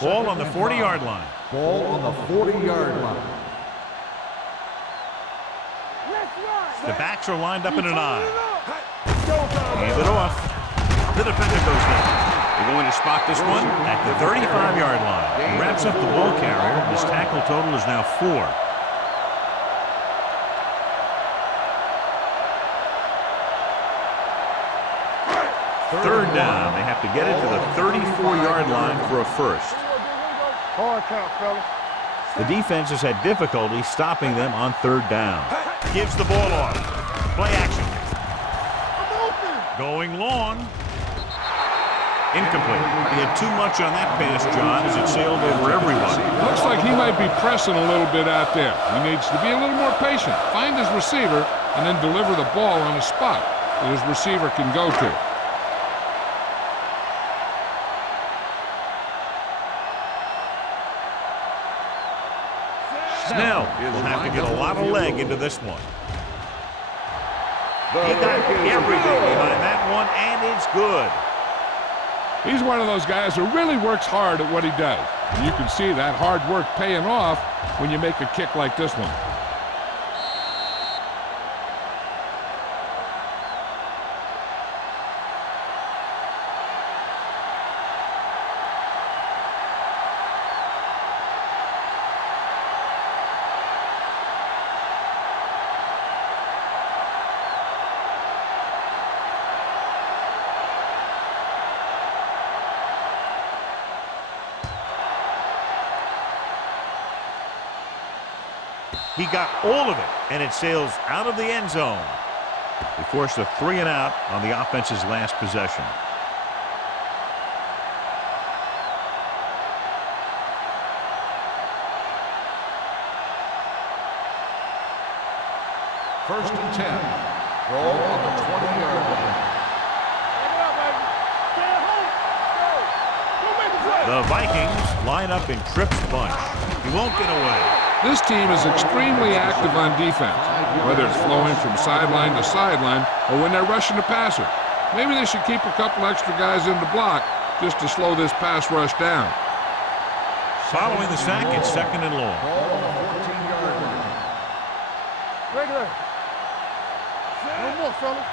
Ball on the 40-yard line. Ball on the 40-yard line. The backs are lined up in an I. Hand it off. The defender goes down. They're going to spot this one at the 35-yard line. He wraps up the ball carrier. His tackle total is now 4. Third down. They have to get it to the 34-yard line for a first. Hard count, fellas. The defense has had difficulty stopping them on third down. Gives the ball off. Play action. Going long. Incomplete. He had too much on that pass, John, as it sailed over everyone. Looks like he might be pressing a little bit out there. He needs to be a little more patient, find his receiver, and then deliver the ball on a spot that his receiver can go to. Snell will have to get a lot of leg into this one. He got everything behind that one, and it's good. He's one of those guys who really works hard at what he does. And you can see that hard work paying off when you make a kick like this one. He got all of it, and it sails out of the end zone. They forced a 3-and-out on the offense's last possession. First and 10. Ball on the 20-yard line. The Vikings line up in Tripp's bunch. He won't get away. This team is extremely active on defense, whether it's flowing from sideline to sideline or when they're rushing the passer. Maybe they should keep a couple extra guys in the block just to slow this pass rush down. Following the sack, it's second and long. Ball on the 14-yard line. Regular. No more, fellas.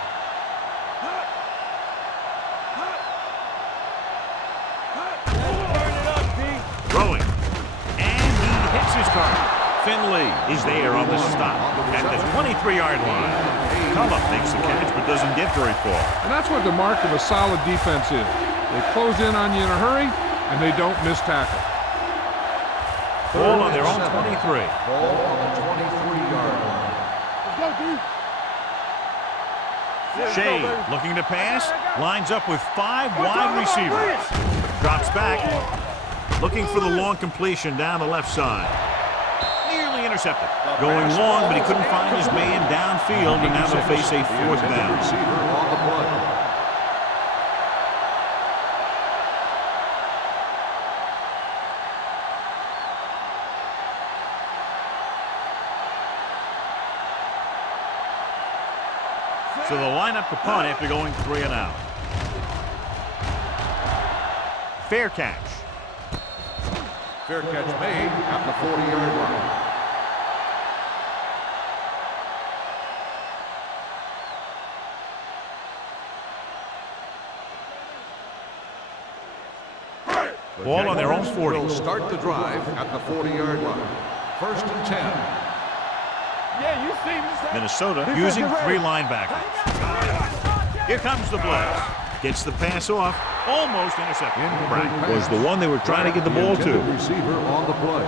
Throwing. And he hits his target. Finley is there on the stop at the 23-yard line. Cullum makes the catch but doesn't get very far. And that's what the mark of a solid defense is. They close in on you in a hurry, and they don't miss tackle. Ball on their own 23. Ball on the 23-yard line. Let's go, D. Shea looking to pass. Lines up with 5 wide receivers. Drops back. Looking for the long completion down the left side. Nearly intercepted. Going long, but he couldn't find his man downfield, and now they'll face a 4th down. Receiver on the play. So they'll line up the punt after going 3-and-out. Fair catch. Fair catch made at the 40-yard line. Ball on their own 40. Will start the drive at the 40-yard line. 1st and 10. Yeah, you see me. Minnesota Defensive using ready. 3 linebackers. Here comes the blitz. Gets the pass off. Almost intercepted. Brack was the one they were trying to get the ball to. Receiver on the play.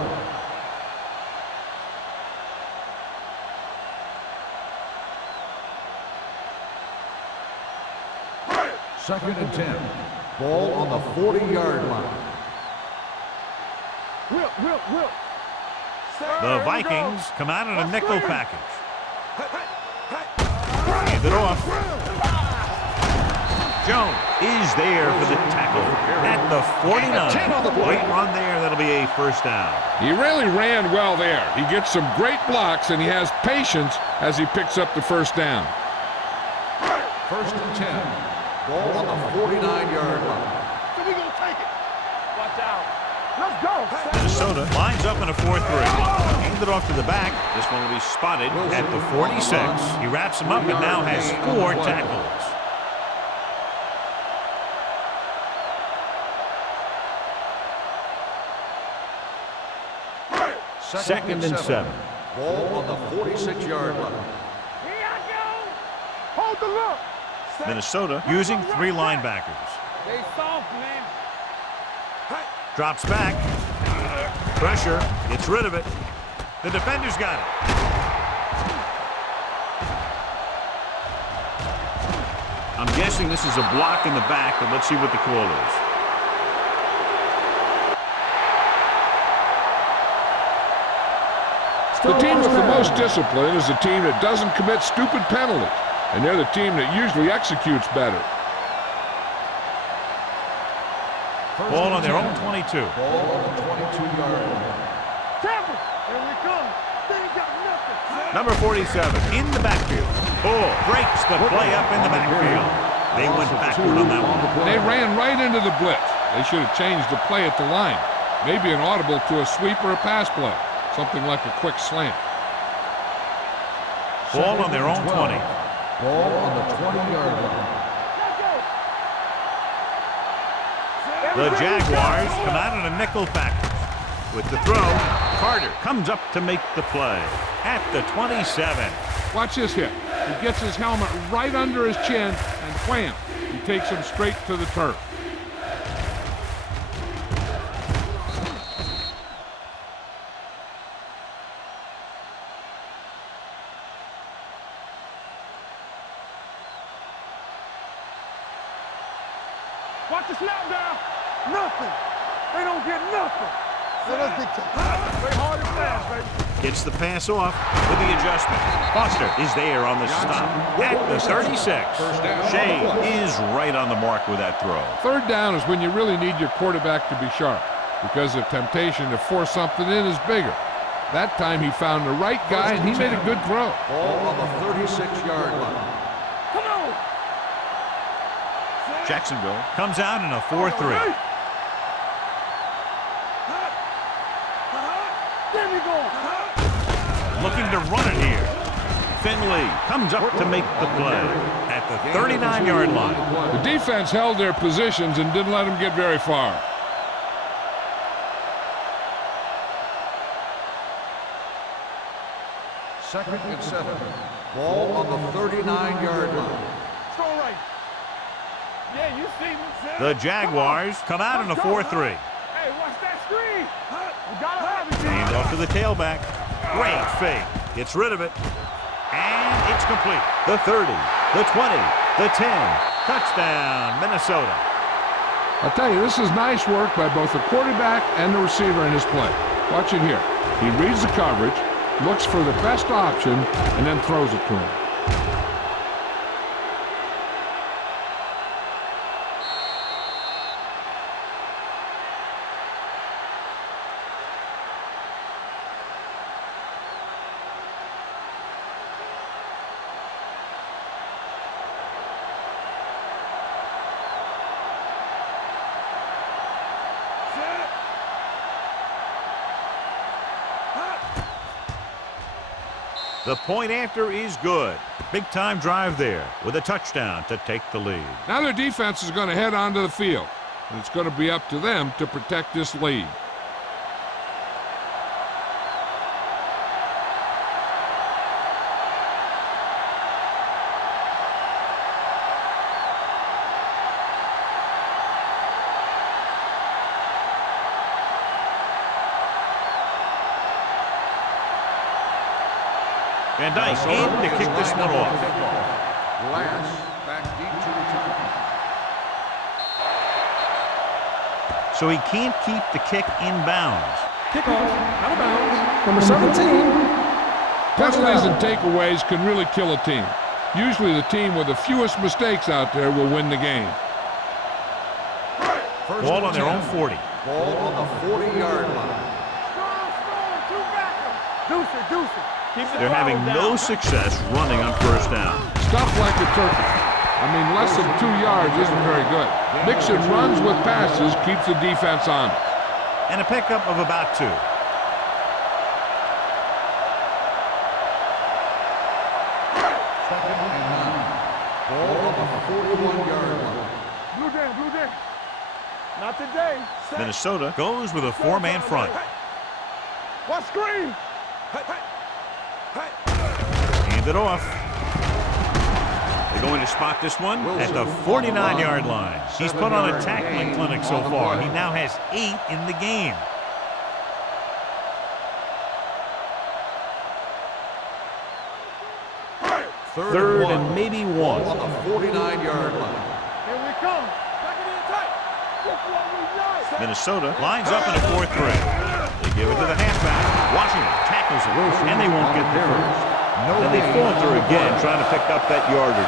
Second and 10. Ball on the 40-yard line. Whip. The Vikings come out in a nickel package. Hand it off. Jones is there for the tackle at the 49. Great run there. That'll be a first down. He really ran well there. He gets some great blocks, and he has patience as he picks up the first down. 1st and 10. Ball on the 49-yard line. So we gonna take it. Watch out. Let's go. Minnesota lines up in a 4-3. Hand it off to the back. This one will be spotted at the 46. He wraps him up and now has 4 tackles. Second and 7. Ball on the 46-yard line. Here I go. Hold the look. Minnesota using 3 linebackers. They soft, man. Drops back. Pressure. Gets rid of it. The defender's got it. I'm guessing this is a block in the back, but let's see what the call is. The team with the most discipline is the team that doesn't commit stupid penalties, and they're the team that usually executes better. Ball on their own 22. Ball on the 22-yard line. Tampa. Here we come. They ain't got nothing. Number 47 in the backfield. Ball breaks the play up in the backfield. They went backward on that one. They ran right into the blitz. They should have changed the play at the line. Maybe an audible to a sweep or a pass play. Something like a quick slant. Ball on their own 20. Ball on the 20-yard line. The Jaguars come out in a nickel package. With the throw, Carter comes up to make the play at the 27. Watch this hit. He gets his helmet right under his chin, and wham, he takes him straight to the turf. Watch the snap down. Nothing. They don't get nothing. So that's big time. Play hard and fast, baby. Gets the pass off with the adjustment. Foster is there on the stop at the 36. Shea is right on the mark with that throw. Third down is when you really need your quarterback to be sharp, because the temptation to force something in is bigger. That time he found the right guy, and he made a good throw. Ball on the 36-yard line. Come on. Jacksonville comes out in a 4-3. There we go. Looking to run it here. Finley comes up to make the play at the 39-yard line. The defense held their positions and didn't let them get very far. Second and 7. Ball on the 39-yard line. Throw right. Yeah, you see me. The Jaguars come out in a 4-3. Hey, watch that screen. We gotta have it. Hand off to the tailback. Great fake. Gets rid of it. And it's complete. The 30, the 20, the 10. Touchdown, Minnesota. I'll tell you, this is nice work by both the quarterback and the receiver in his play. Watch it here. He reads the coverage, looks for the best option, and then throws it to him. The point after is good. Big-time drive there with a touchdown to take the lead. Now their defense is going to head onto the field. and it's going to be up to them to protect this lead. Van Dyke in to kick this one off. Last, back deep to return. So he can't keep the kick in bounds. Kickoff, out of bounds. Number 17. Penalties and takeaways can really kill a team. Usually the team with the fewest mistakes out there will win the game. Ball on their own 40. Ball on the 40-yard line. They're having no success running on first down. Stuff like a turkey. I mean, less than 2 yards isn't very good. Mixing runs with passes keeps the defense on. And a pickup of about 2. Second and 9. Ball on the 41-yard line. Blue Jay. Not today. Minnesota goes with a 4-man front. What screen? Hand it off. They're going to spot this one at the 49-yard line. He's put on a tackling clinic so far. He now has 8 in the game. Third and maybe 1. Ball on the 49-yard line. Here we come. Back it in tight. This one we like. Minnesota lines up in a 4-3. They give it to the halfback. Washington tackles it, and they won't get the first. Then they falter again, trying to pick up that yard or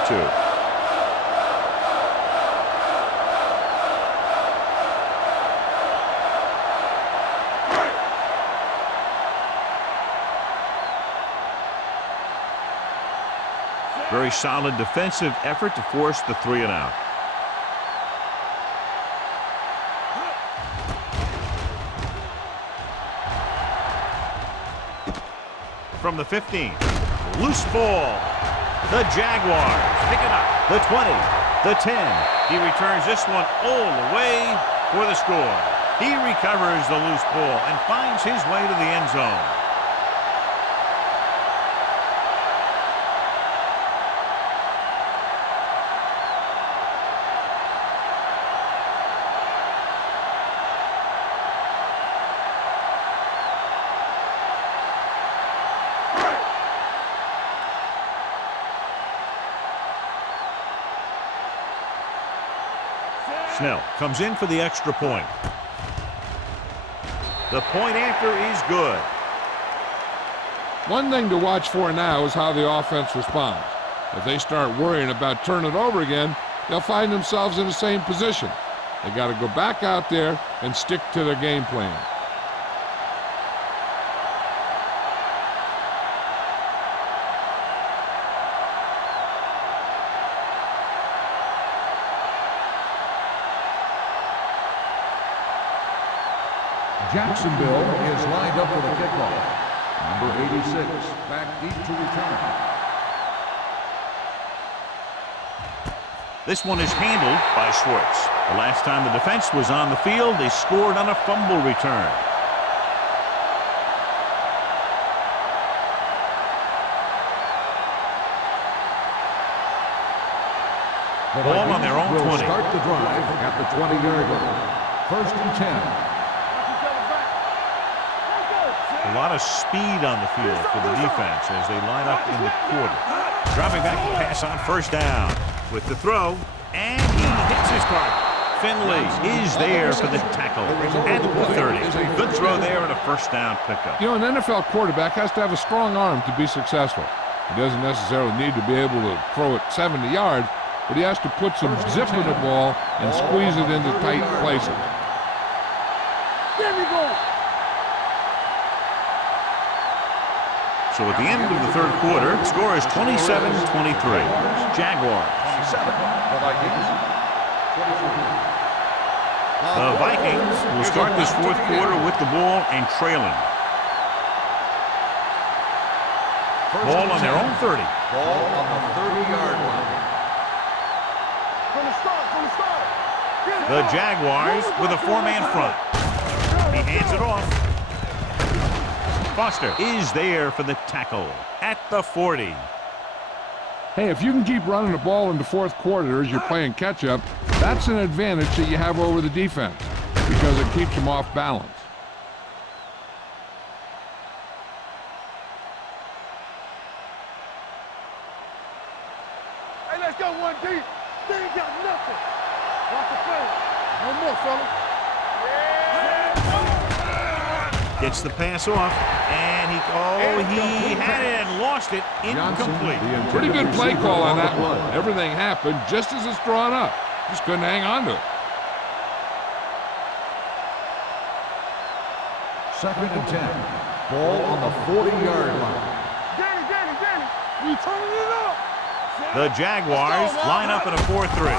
2. Very solid defensive effort to force the 3 and out. From the 15, loose ball. The Jaguars pick it up. The 20, the 10. He returns this one all the way for the score. He recovers the loose ball and finds his way to the end zone. Snell comes in for the extra point. The point after is good. One thing to watch for now is how the offense responds. If they start worrying about turning it over again, they'll find themselves in the same position. They got to go back out there and stick to their game plan. Jacksonville is lined up for the kickoff. Number 86, back deep to return. This one is handled by Schwartz. The last time the defense was on the field, they scored on a fumble return. Ball on their own 20. Will start the drive at the 20-yard line. First and 10. A lot of speed on the field for the defense as they line up in the quarter. Dropping back to pass on first down with the throw, and he hits his target. Finley is there for the tackle at the 30. Good throw there and a first down pickup. You know, an NFL quarterback has to have a strong arm to be successful. He doesn't necessarily need to be able to throw it 70 yards, but he has to put some zip in the ball and squeeze it into tight places. There we go. So at the end of the third quarter, the score is 27-23. Jaguars. 27. The Vikings. 23. The Vikings will start this fourth quarter with the ball and trailing. Ball on their own 30. Ball on the 30-yard line. From the start. The Jaguars with a four-man front. He hands it off. Foster is there for the tackle at the 40. Hey, if you can keep running the ball in the fourth quarter as you're playing catch-up, that's an advantage that you have over the defense because it keeps them off balance. Hey, let's go one deep. They ain't got nothing. Watch the play. No more, fella. Gets the pass off, and he had it and lost it. Incomplete. Pretty good play call on that one. Everything happened just as it's drawn up. Just couldn't hang on to it. 2nd and 10. Ball on the 40-yard line. Danny. We turning it up. The Jaguars line up in a 4-3.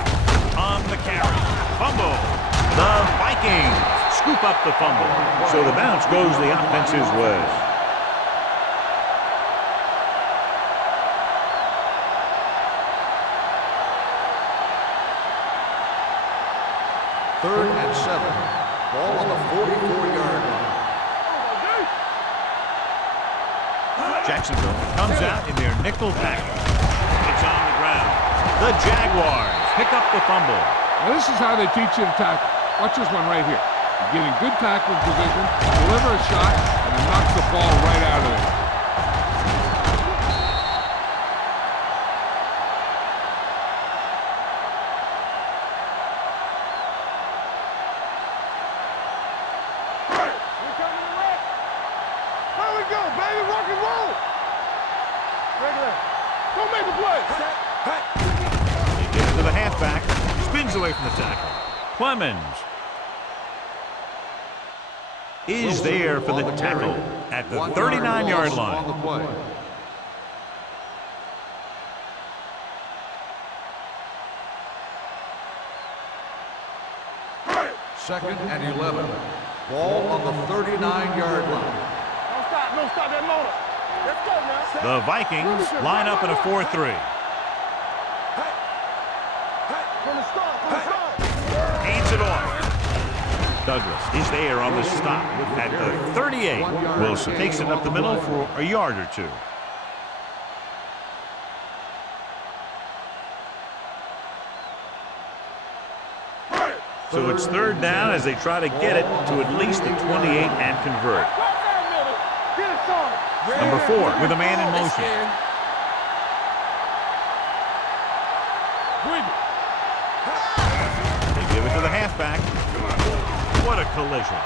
On the carry. Fumble. The Vikings scoop up the fumble. So the bounce goes the offense's way. Third and 7. Ball on the 44-yard line. Jacksonville comes out in their nickel package. It's on the ground. The Jaguars pick up the fumble. Now this is how they teach you to tackle. Watch this one right here. You're getting good tackling position, deliver a shot, and it knocks the ball right out of there. Here coming the red. There we go, baby. Rock and roll. Regular. Go make the play. He gets it to the halfback. Spins away from the tackle. Clemens is there for the tackle at the 39-yard line. Second and 11. Ball on the 39-yard line. Don't stop that motor. Let's go now. The Vikings line up in a 4-3. From the start. Hands it off. Douglas is there on the stop at the 38. Wilson takes it up the middle for a yard or two. So it's third down as they try to get it to at least the 28 and convert. Number 4 with a man in motion. They give it to the halfback. What a collision.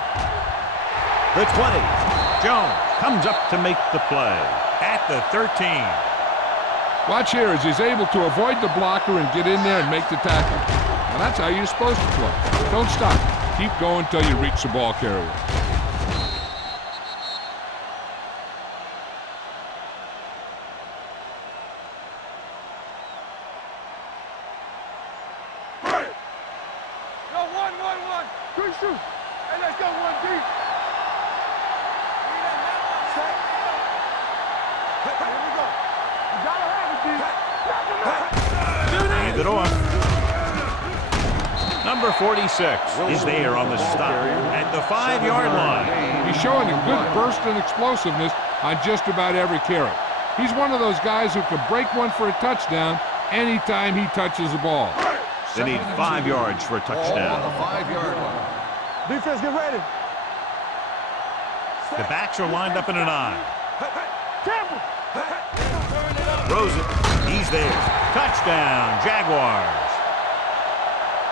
The 20. Jones comes up to make the play at the 13. Watch here as he's able to avoid the blocker and get in there and make the tackle. Now that's how you're supposed to play. Don't stop. Keep going until you reach the ball carrier. Hey, let's go one deep. Here we go. You gotta have it, D. Hand it off. Number 46 is there on the stop at the 5-yard line. He's showing a good burst and explosiveness on just about every carry. He's one of those guys who can break one for a touchdown anytime he touches the ball. They need 5 yards for a touchdown. Ball on the 5-yard line. Defense, get ready. The backs are lined up in an I. Campbell. Throws it. He's there. Touchdown, Jaguars.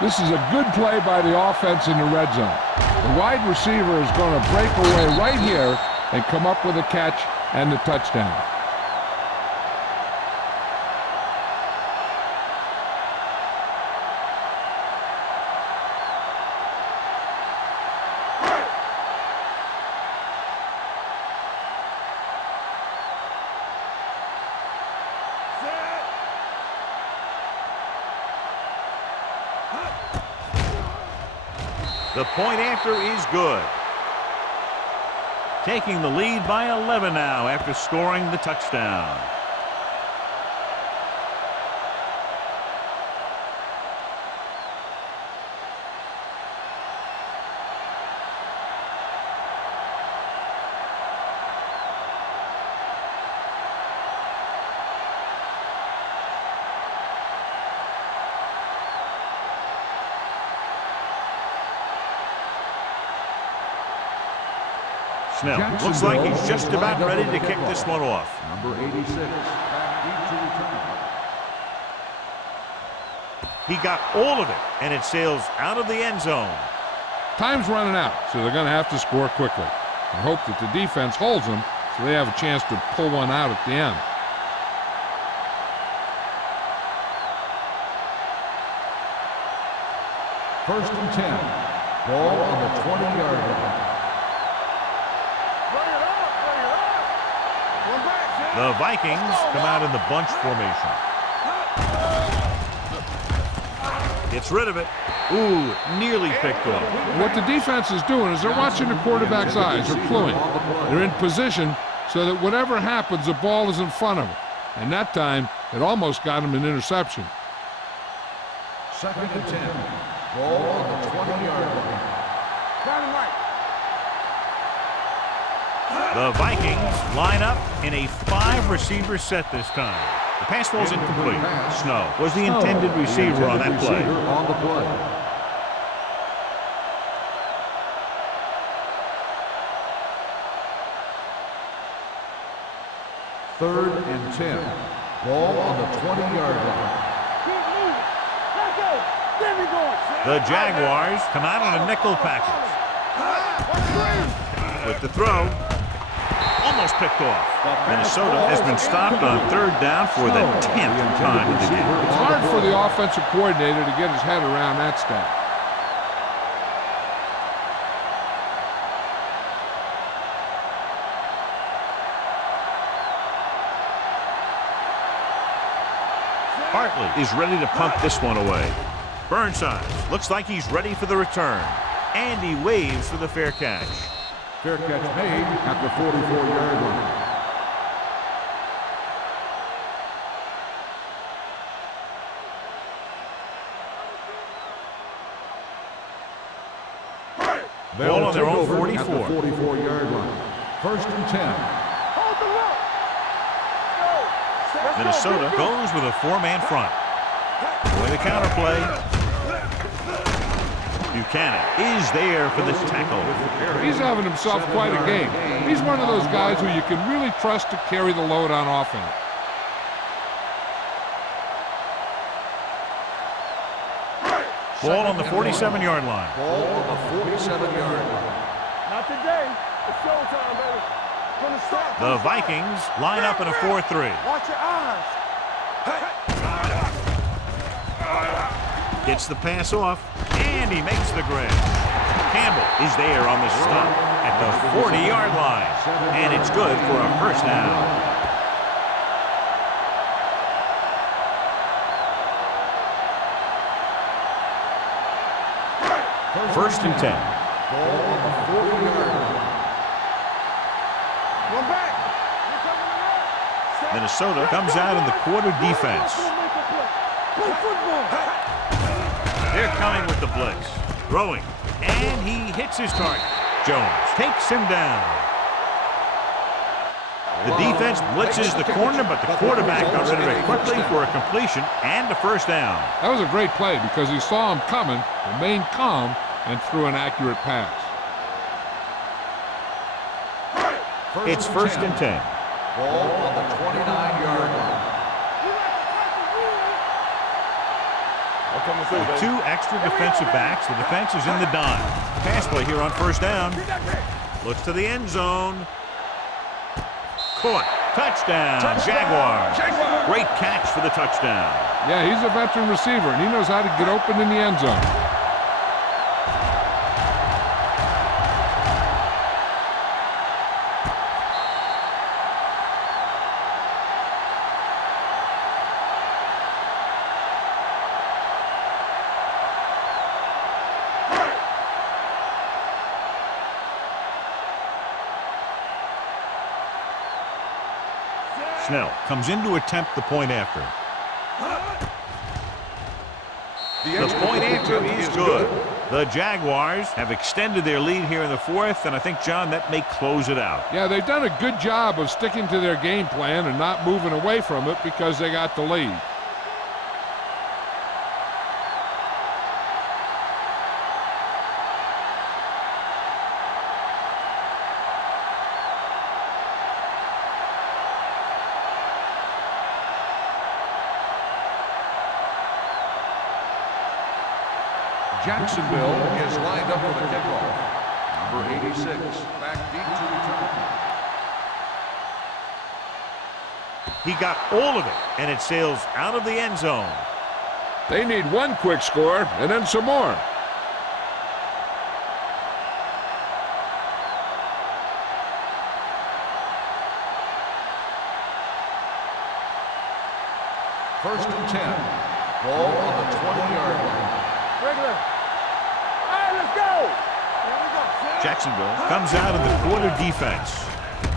This is a good play by the offense in the red zone. The wide receiver is going to break away right here and come up with a catch and the touchdown. The point after is good. Taking the lead by 11 now after scoring the touchdown. Snell looks like he's just about ready to kick this one off. Number 86, back to return. He got all of it, and it sails out of the end zone. Time's running out, so they're going to have to score quickly. I hope that the defense holds them so they have a chance to pull one out at the end. First and 10. Ball on the 20-yard line. Bring it up, bring it up. One back, Jim. The Vikings come out in the bunch formation. Gets rid of it. Ooh, nearly picked off. What the defense is doing is they're watching the quarterback's eyes. They're cluing. They're in position so that whatever happens, the ball is in front of them. And that time, it almost got him an interception. Second and 10. Ball on the 20-yard line. Down and right. The Vikings line up in a 5-receiver set this time. The pass falls incomplete. Snow was the intended receiver on that play. On the play. Third and 10. Ball on the 20-yard line. Keep moving. Let go. There we go. The Jaguars come out on a nickel package. With the throw, almost picked off. Minnesota has been stopped on third down for the 10th time in the game. It's hard for the offensive coordinator to get his head around that stat. Bartley is ready to punt this one away. Burnside looks like he's ready for the return. And he waves for the fair catch. Fair catch made at the 44-yard line. Ball on their own 44. At the 44-yard line. First and 10. Hold the rope. Go. Minnesota goes with a 4-man front. With a counterplay. Buchanan is there for the tackle. He's having himself quite a game. He's one of those guys who you can really trust to carry the load on offense. Ball on the 47-yard line. Ball on the 47-yard line. Not today. It's showtime, baby. From the start. The Vikings line up in a 4-3. Watch your eyes. Gets the pass off, and he makes the grab. Campbell is there on the stop at the 40-yard line, and it's good for a first down. First and 10. Ball on the 40-yard line. One back. Here coming the right. Minnesota comes out in the quarter defense. Play football. They're coming with the blitz. Throwing, and he hits his target. Jones takes him down. The defense blitzes the corner, but the quarterback got rid of it quickly for a completion and a first down. That was a great play because he saw him coming, remained calm, and threw an accurate pass. It's first and 10. Ball on the 29-yard line. With 2 extra defensive backs, the defense is in the dime. Pass play here on first down. Looks to the end zone. Caught. Touchdown, Jaguars. Great catch for the touchdown. Yeah, he's a veteran receiver, and he knows how to get open in the end zone. Snell comes in to attempt the point after. The point after is good. The Jaguars have extended their lead here in the fourth, and I think, John, that may close it out. Yeah, they've done a good job of sticking to their game plan and not moving away from it because they got the lead. Jacksonville is lined up for the kickoff. Number 86, back deep to return. He got all of it, and it sails out of the end zone. They need one quick score and then some more. First and 10. Ball on the 20-yard line. Regular. All right, let's go. Here we go. Jacksonville comes out of the quarter defense.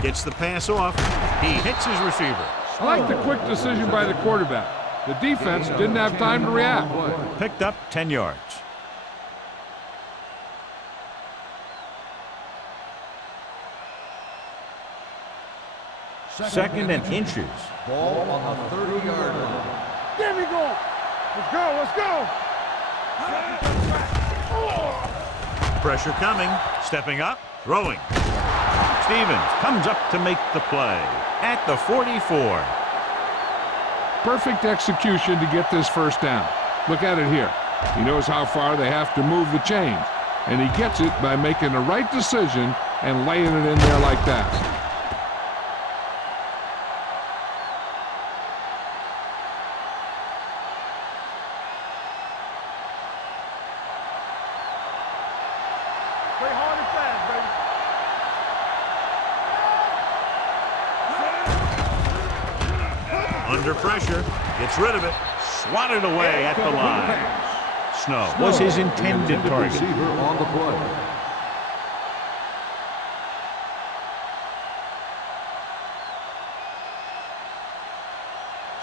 Gets the pass off. He hits his receiver. I like the quick decision by the quarterback. The defense didn't have time to react. Picked up 10 yards. Second and inches. Ball on the 30-yard line. There we go. Let's go. Let's go. Pressure coming. Stepping up. Throwing. Stevens comes up to make the play at the 44. Perfect execution to get this first down. Look at it here. He knows how far they have to move the chains, and he gets it by making the right decision and laying it in there like that. Play hard and fast, baby. Under pressure. Gets rid of it. Swatted away at the line. Snow was his intended target. Receiver on the play.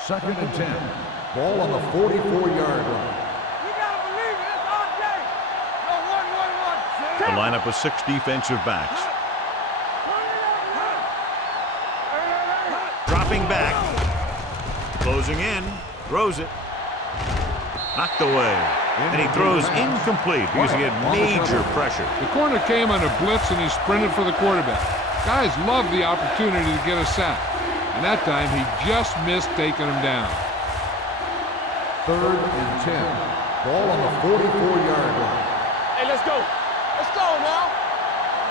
Second and 10. Ball on the 44-yard line. You gotta believe it. It's our day. No, 1-1-1. The lineup of 6 defensive backs. Dropping back. Closing in. Throws it. Knocked away. And he throws incomplete because he had major pressure. The corner came on a blitz and he sprinted for the quarterback. Guys love the opportunity to get a sack. And that time he just missed taking him down. Third and 10. Ball on the 44-yard line. Hey, let's go. Let's go now.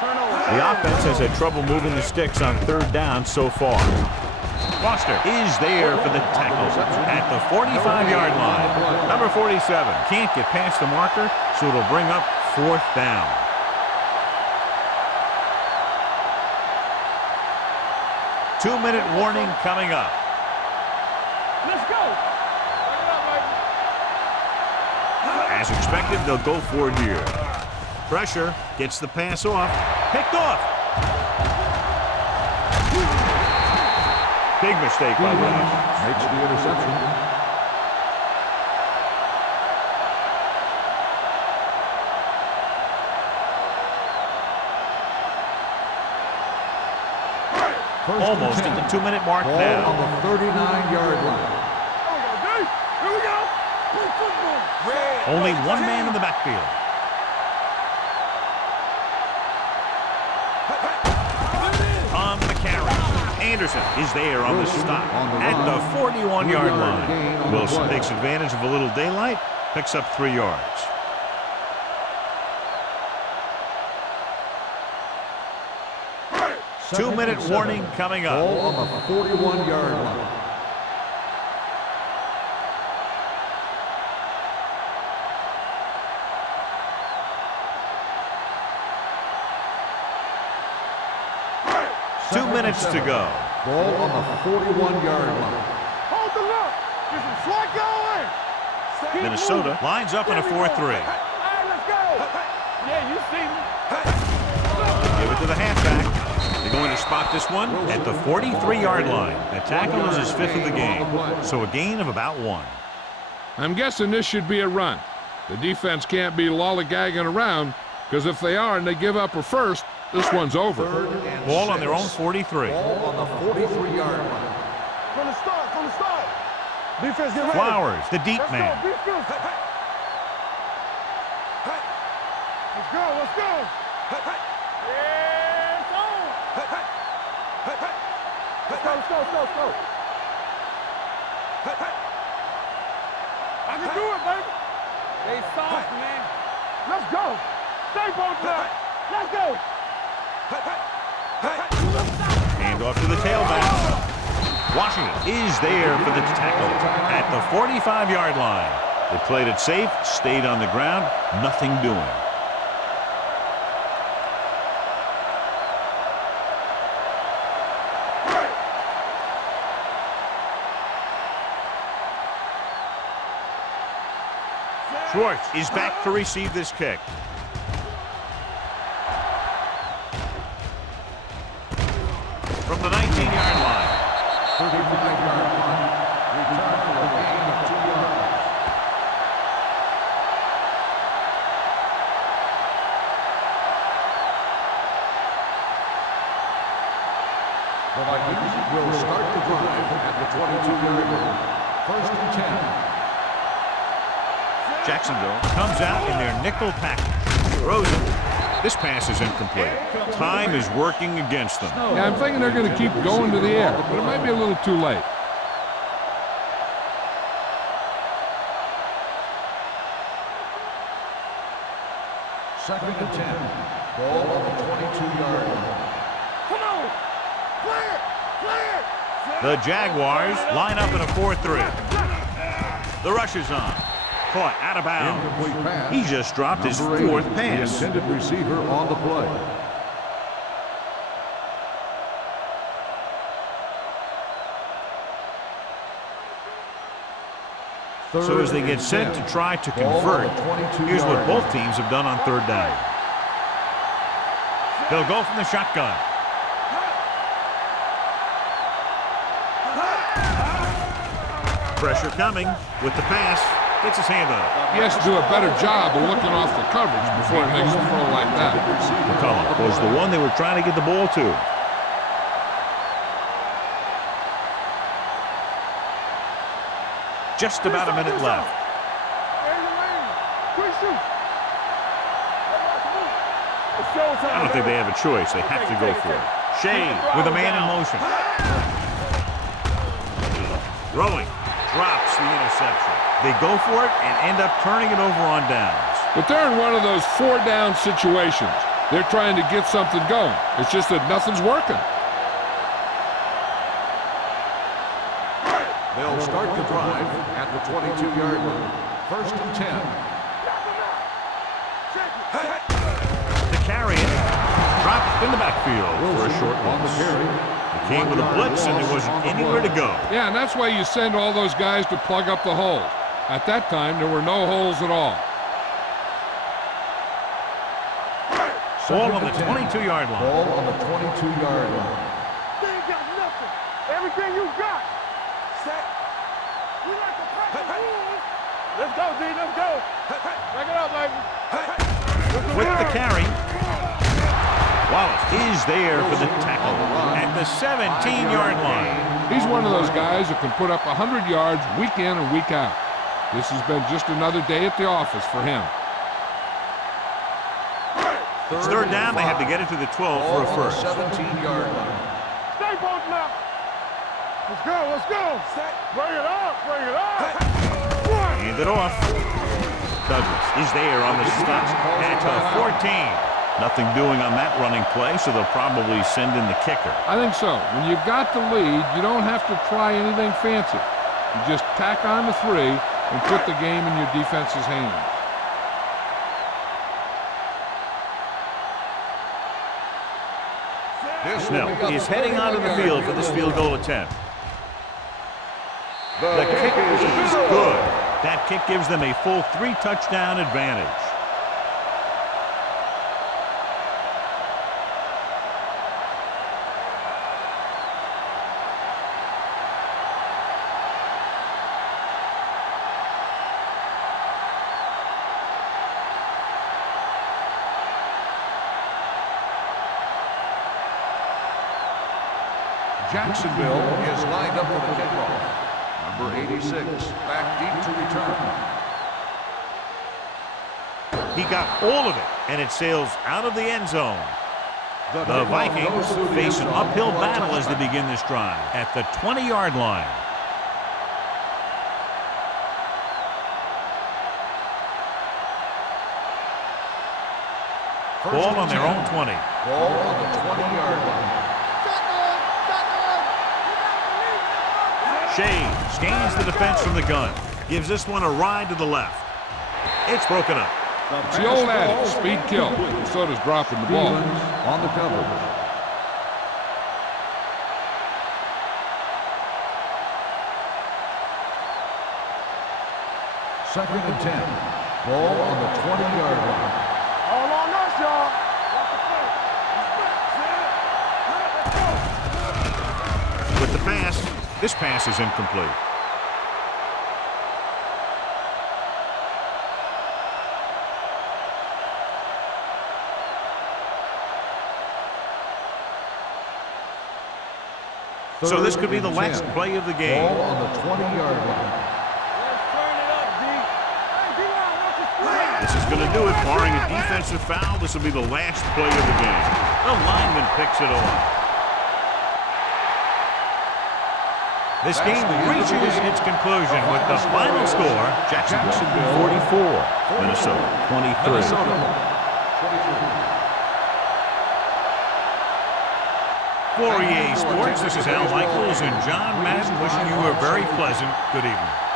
Turn over. The offense has had trouble moving the sticks on third down so far. Foster is there for the tackle at the 45-yard line. Number 47 can't get past the marker, so it'll bring up 4th down. Two-minute warning coming up. Let's go. Bring it up, baby. As expected, they'll go for it here. Pressure, gets the pass off, picked off. Big mistake by Williams. Makes the interception. Almost at the 2-minute mark Ball now. on the 39-yard line. Here we go. Play football. Only one man in the backfield. On the carry. Anderson is there on the stop at the 41-yard line. Wilson takes advantage of a little daylight, picks up 3 yards. Two-minute warning coming up. Ball on the 41-yard line. Two minutes to go. Ball on the 41-yard line. Hold the look. Get some swat going. Keep Minnesota moving. lines up in a 4-3. All right, let's go. Yeah, you see me. Give it to the halfback. They're going to spot this one at the 43-yard line. The tackle is his 5th of the game, so a gain of about 1. I'm guessing this should be a run. The defense can't be lollygagging around, because if they are and they give up a first, this one's over. Ball on their own 43. Ball on the 43-yard line. From the start, from the start. Defense, get ready. Flowers, the deep Let's man. go, defense. Let's go, let's go. Yeah, it's on. Let's go, let's go, let's go, let's go. I can do it, baby. They soft, man. Let's go. Stay posted up. Let's go. Hand off to the tailback. Washington is there for the tackle at the 45-yard line. They played it safe, stayed on the ground, nothing doing. Schwartz is back to receive this kick. From the 19-yard line. 35-yard line. Return for a gain of 2 yards. The Vikings will start the drive at the 22-yard line. 1st and 10. Jacksonville comes out in their nickel package. Throws it. This pass is incomplete. Time is working against them. Yeah, I'm thinking they're going to keep going to the air, but it might be a little too late. Second and 10. Ball on the 22-yard line. Come on. Clear. Clear. The Jaguars line up in a 4-3. The rush is on. Caught out of bounds. Incomplete pass. He just dropped his Number 4th eight, pass. The intended receiver on the play. So as they get set to try to convert, here's what both teams have done on 3rd down. They'll go from the shotgun. Pressure coming with the pass. Gets his hand on it. He has to do a better job of looking off the coverage before he makes a throw like that. McCullough was the one they were trying to get the ball to. Just about a minute left. I don't think they have a choice. They have to go for it. Shea with a man in motion. Throwing. Drops the interception. They go for it and end up turning it over on downs. But they're in one of those 4-down situations. They're trying to get something going. It's just that nothing's working. They'll start the drive at the 22-yard line. 1st and 10. The carry dropped in the backfield for a short On the loss. carry. It came with a blitz and there wasn't anywhere to go. Yeah, and that's why you send all those guys to plug up the holes. At that time, there were no holes at all. Ball on the 22-yard line. Ball on the 22-yard line. They ain't got nothing. Everything you got. Set. We like to practice rules. Let's go, D. Let's go. Back it up, baby. With the carry. Wallace is there for the tackle at the 17-yard line. He's one of those guys who can put up 100 yards week in and week out. This has been just another day at the office for him. It's 3rd down. They have to get it to the 12 for a first. 17-yard line. Stay posted up. Let's go. Let's go. Bring it up. Bring it up. Hand it off. Douglas is there on the stop at the 14. Nothing doing on that running play, so they'll probably send in the kicker. I think so. When you've got the lead, you don't have to try anything fancy. You just tack on the 3 and put the game in your defense's hands. Snell is heading onto the field for this field goal attempt. The kick is good. That kick gives them a full 3-touchdown advantage. Jacksonville is lined up for the kickoff. Number 86, back deep to return. He got all of it, and it sails out of the end zone. The Vikings face an uphill battle as they begin this drive at the 20-yard line. Ball on their own 20. Ball on the 20-yard line. Shea scans the defense from the gun. Gives this one a ride to the left. It's broken up. It's the old adage, speed kills. So does dropping the ball. On the coverage. Second and 10. Ball on the 20-yard line. All on us, y'all. With the pass, this pass is incomplete. So this could be the last play of the game. Ball on the 20-yard line. Let's turn it up, D. Hey, D-line, watch your screen. This is going to do it. Barring a defensive foul, this will be the last play of the game. The lineman picks it off. This game reaches its conclusion with the final score, Jacksonville 44, Minnesota 23. For EA Sports, this is Al Michaels and John Madden wishing you a very pleasant good evening.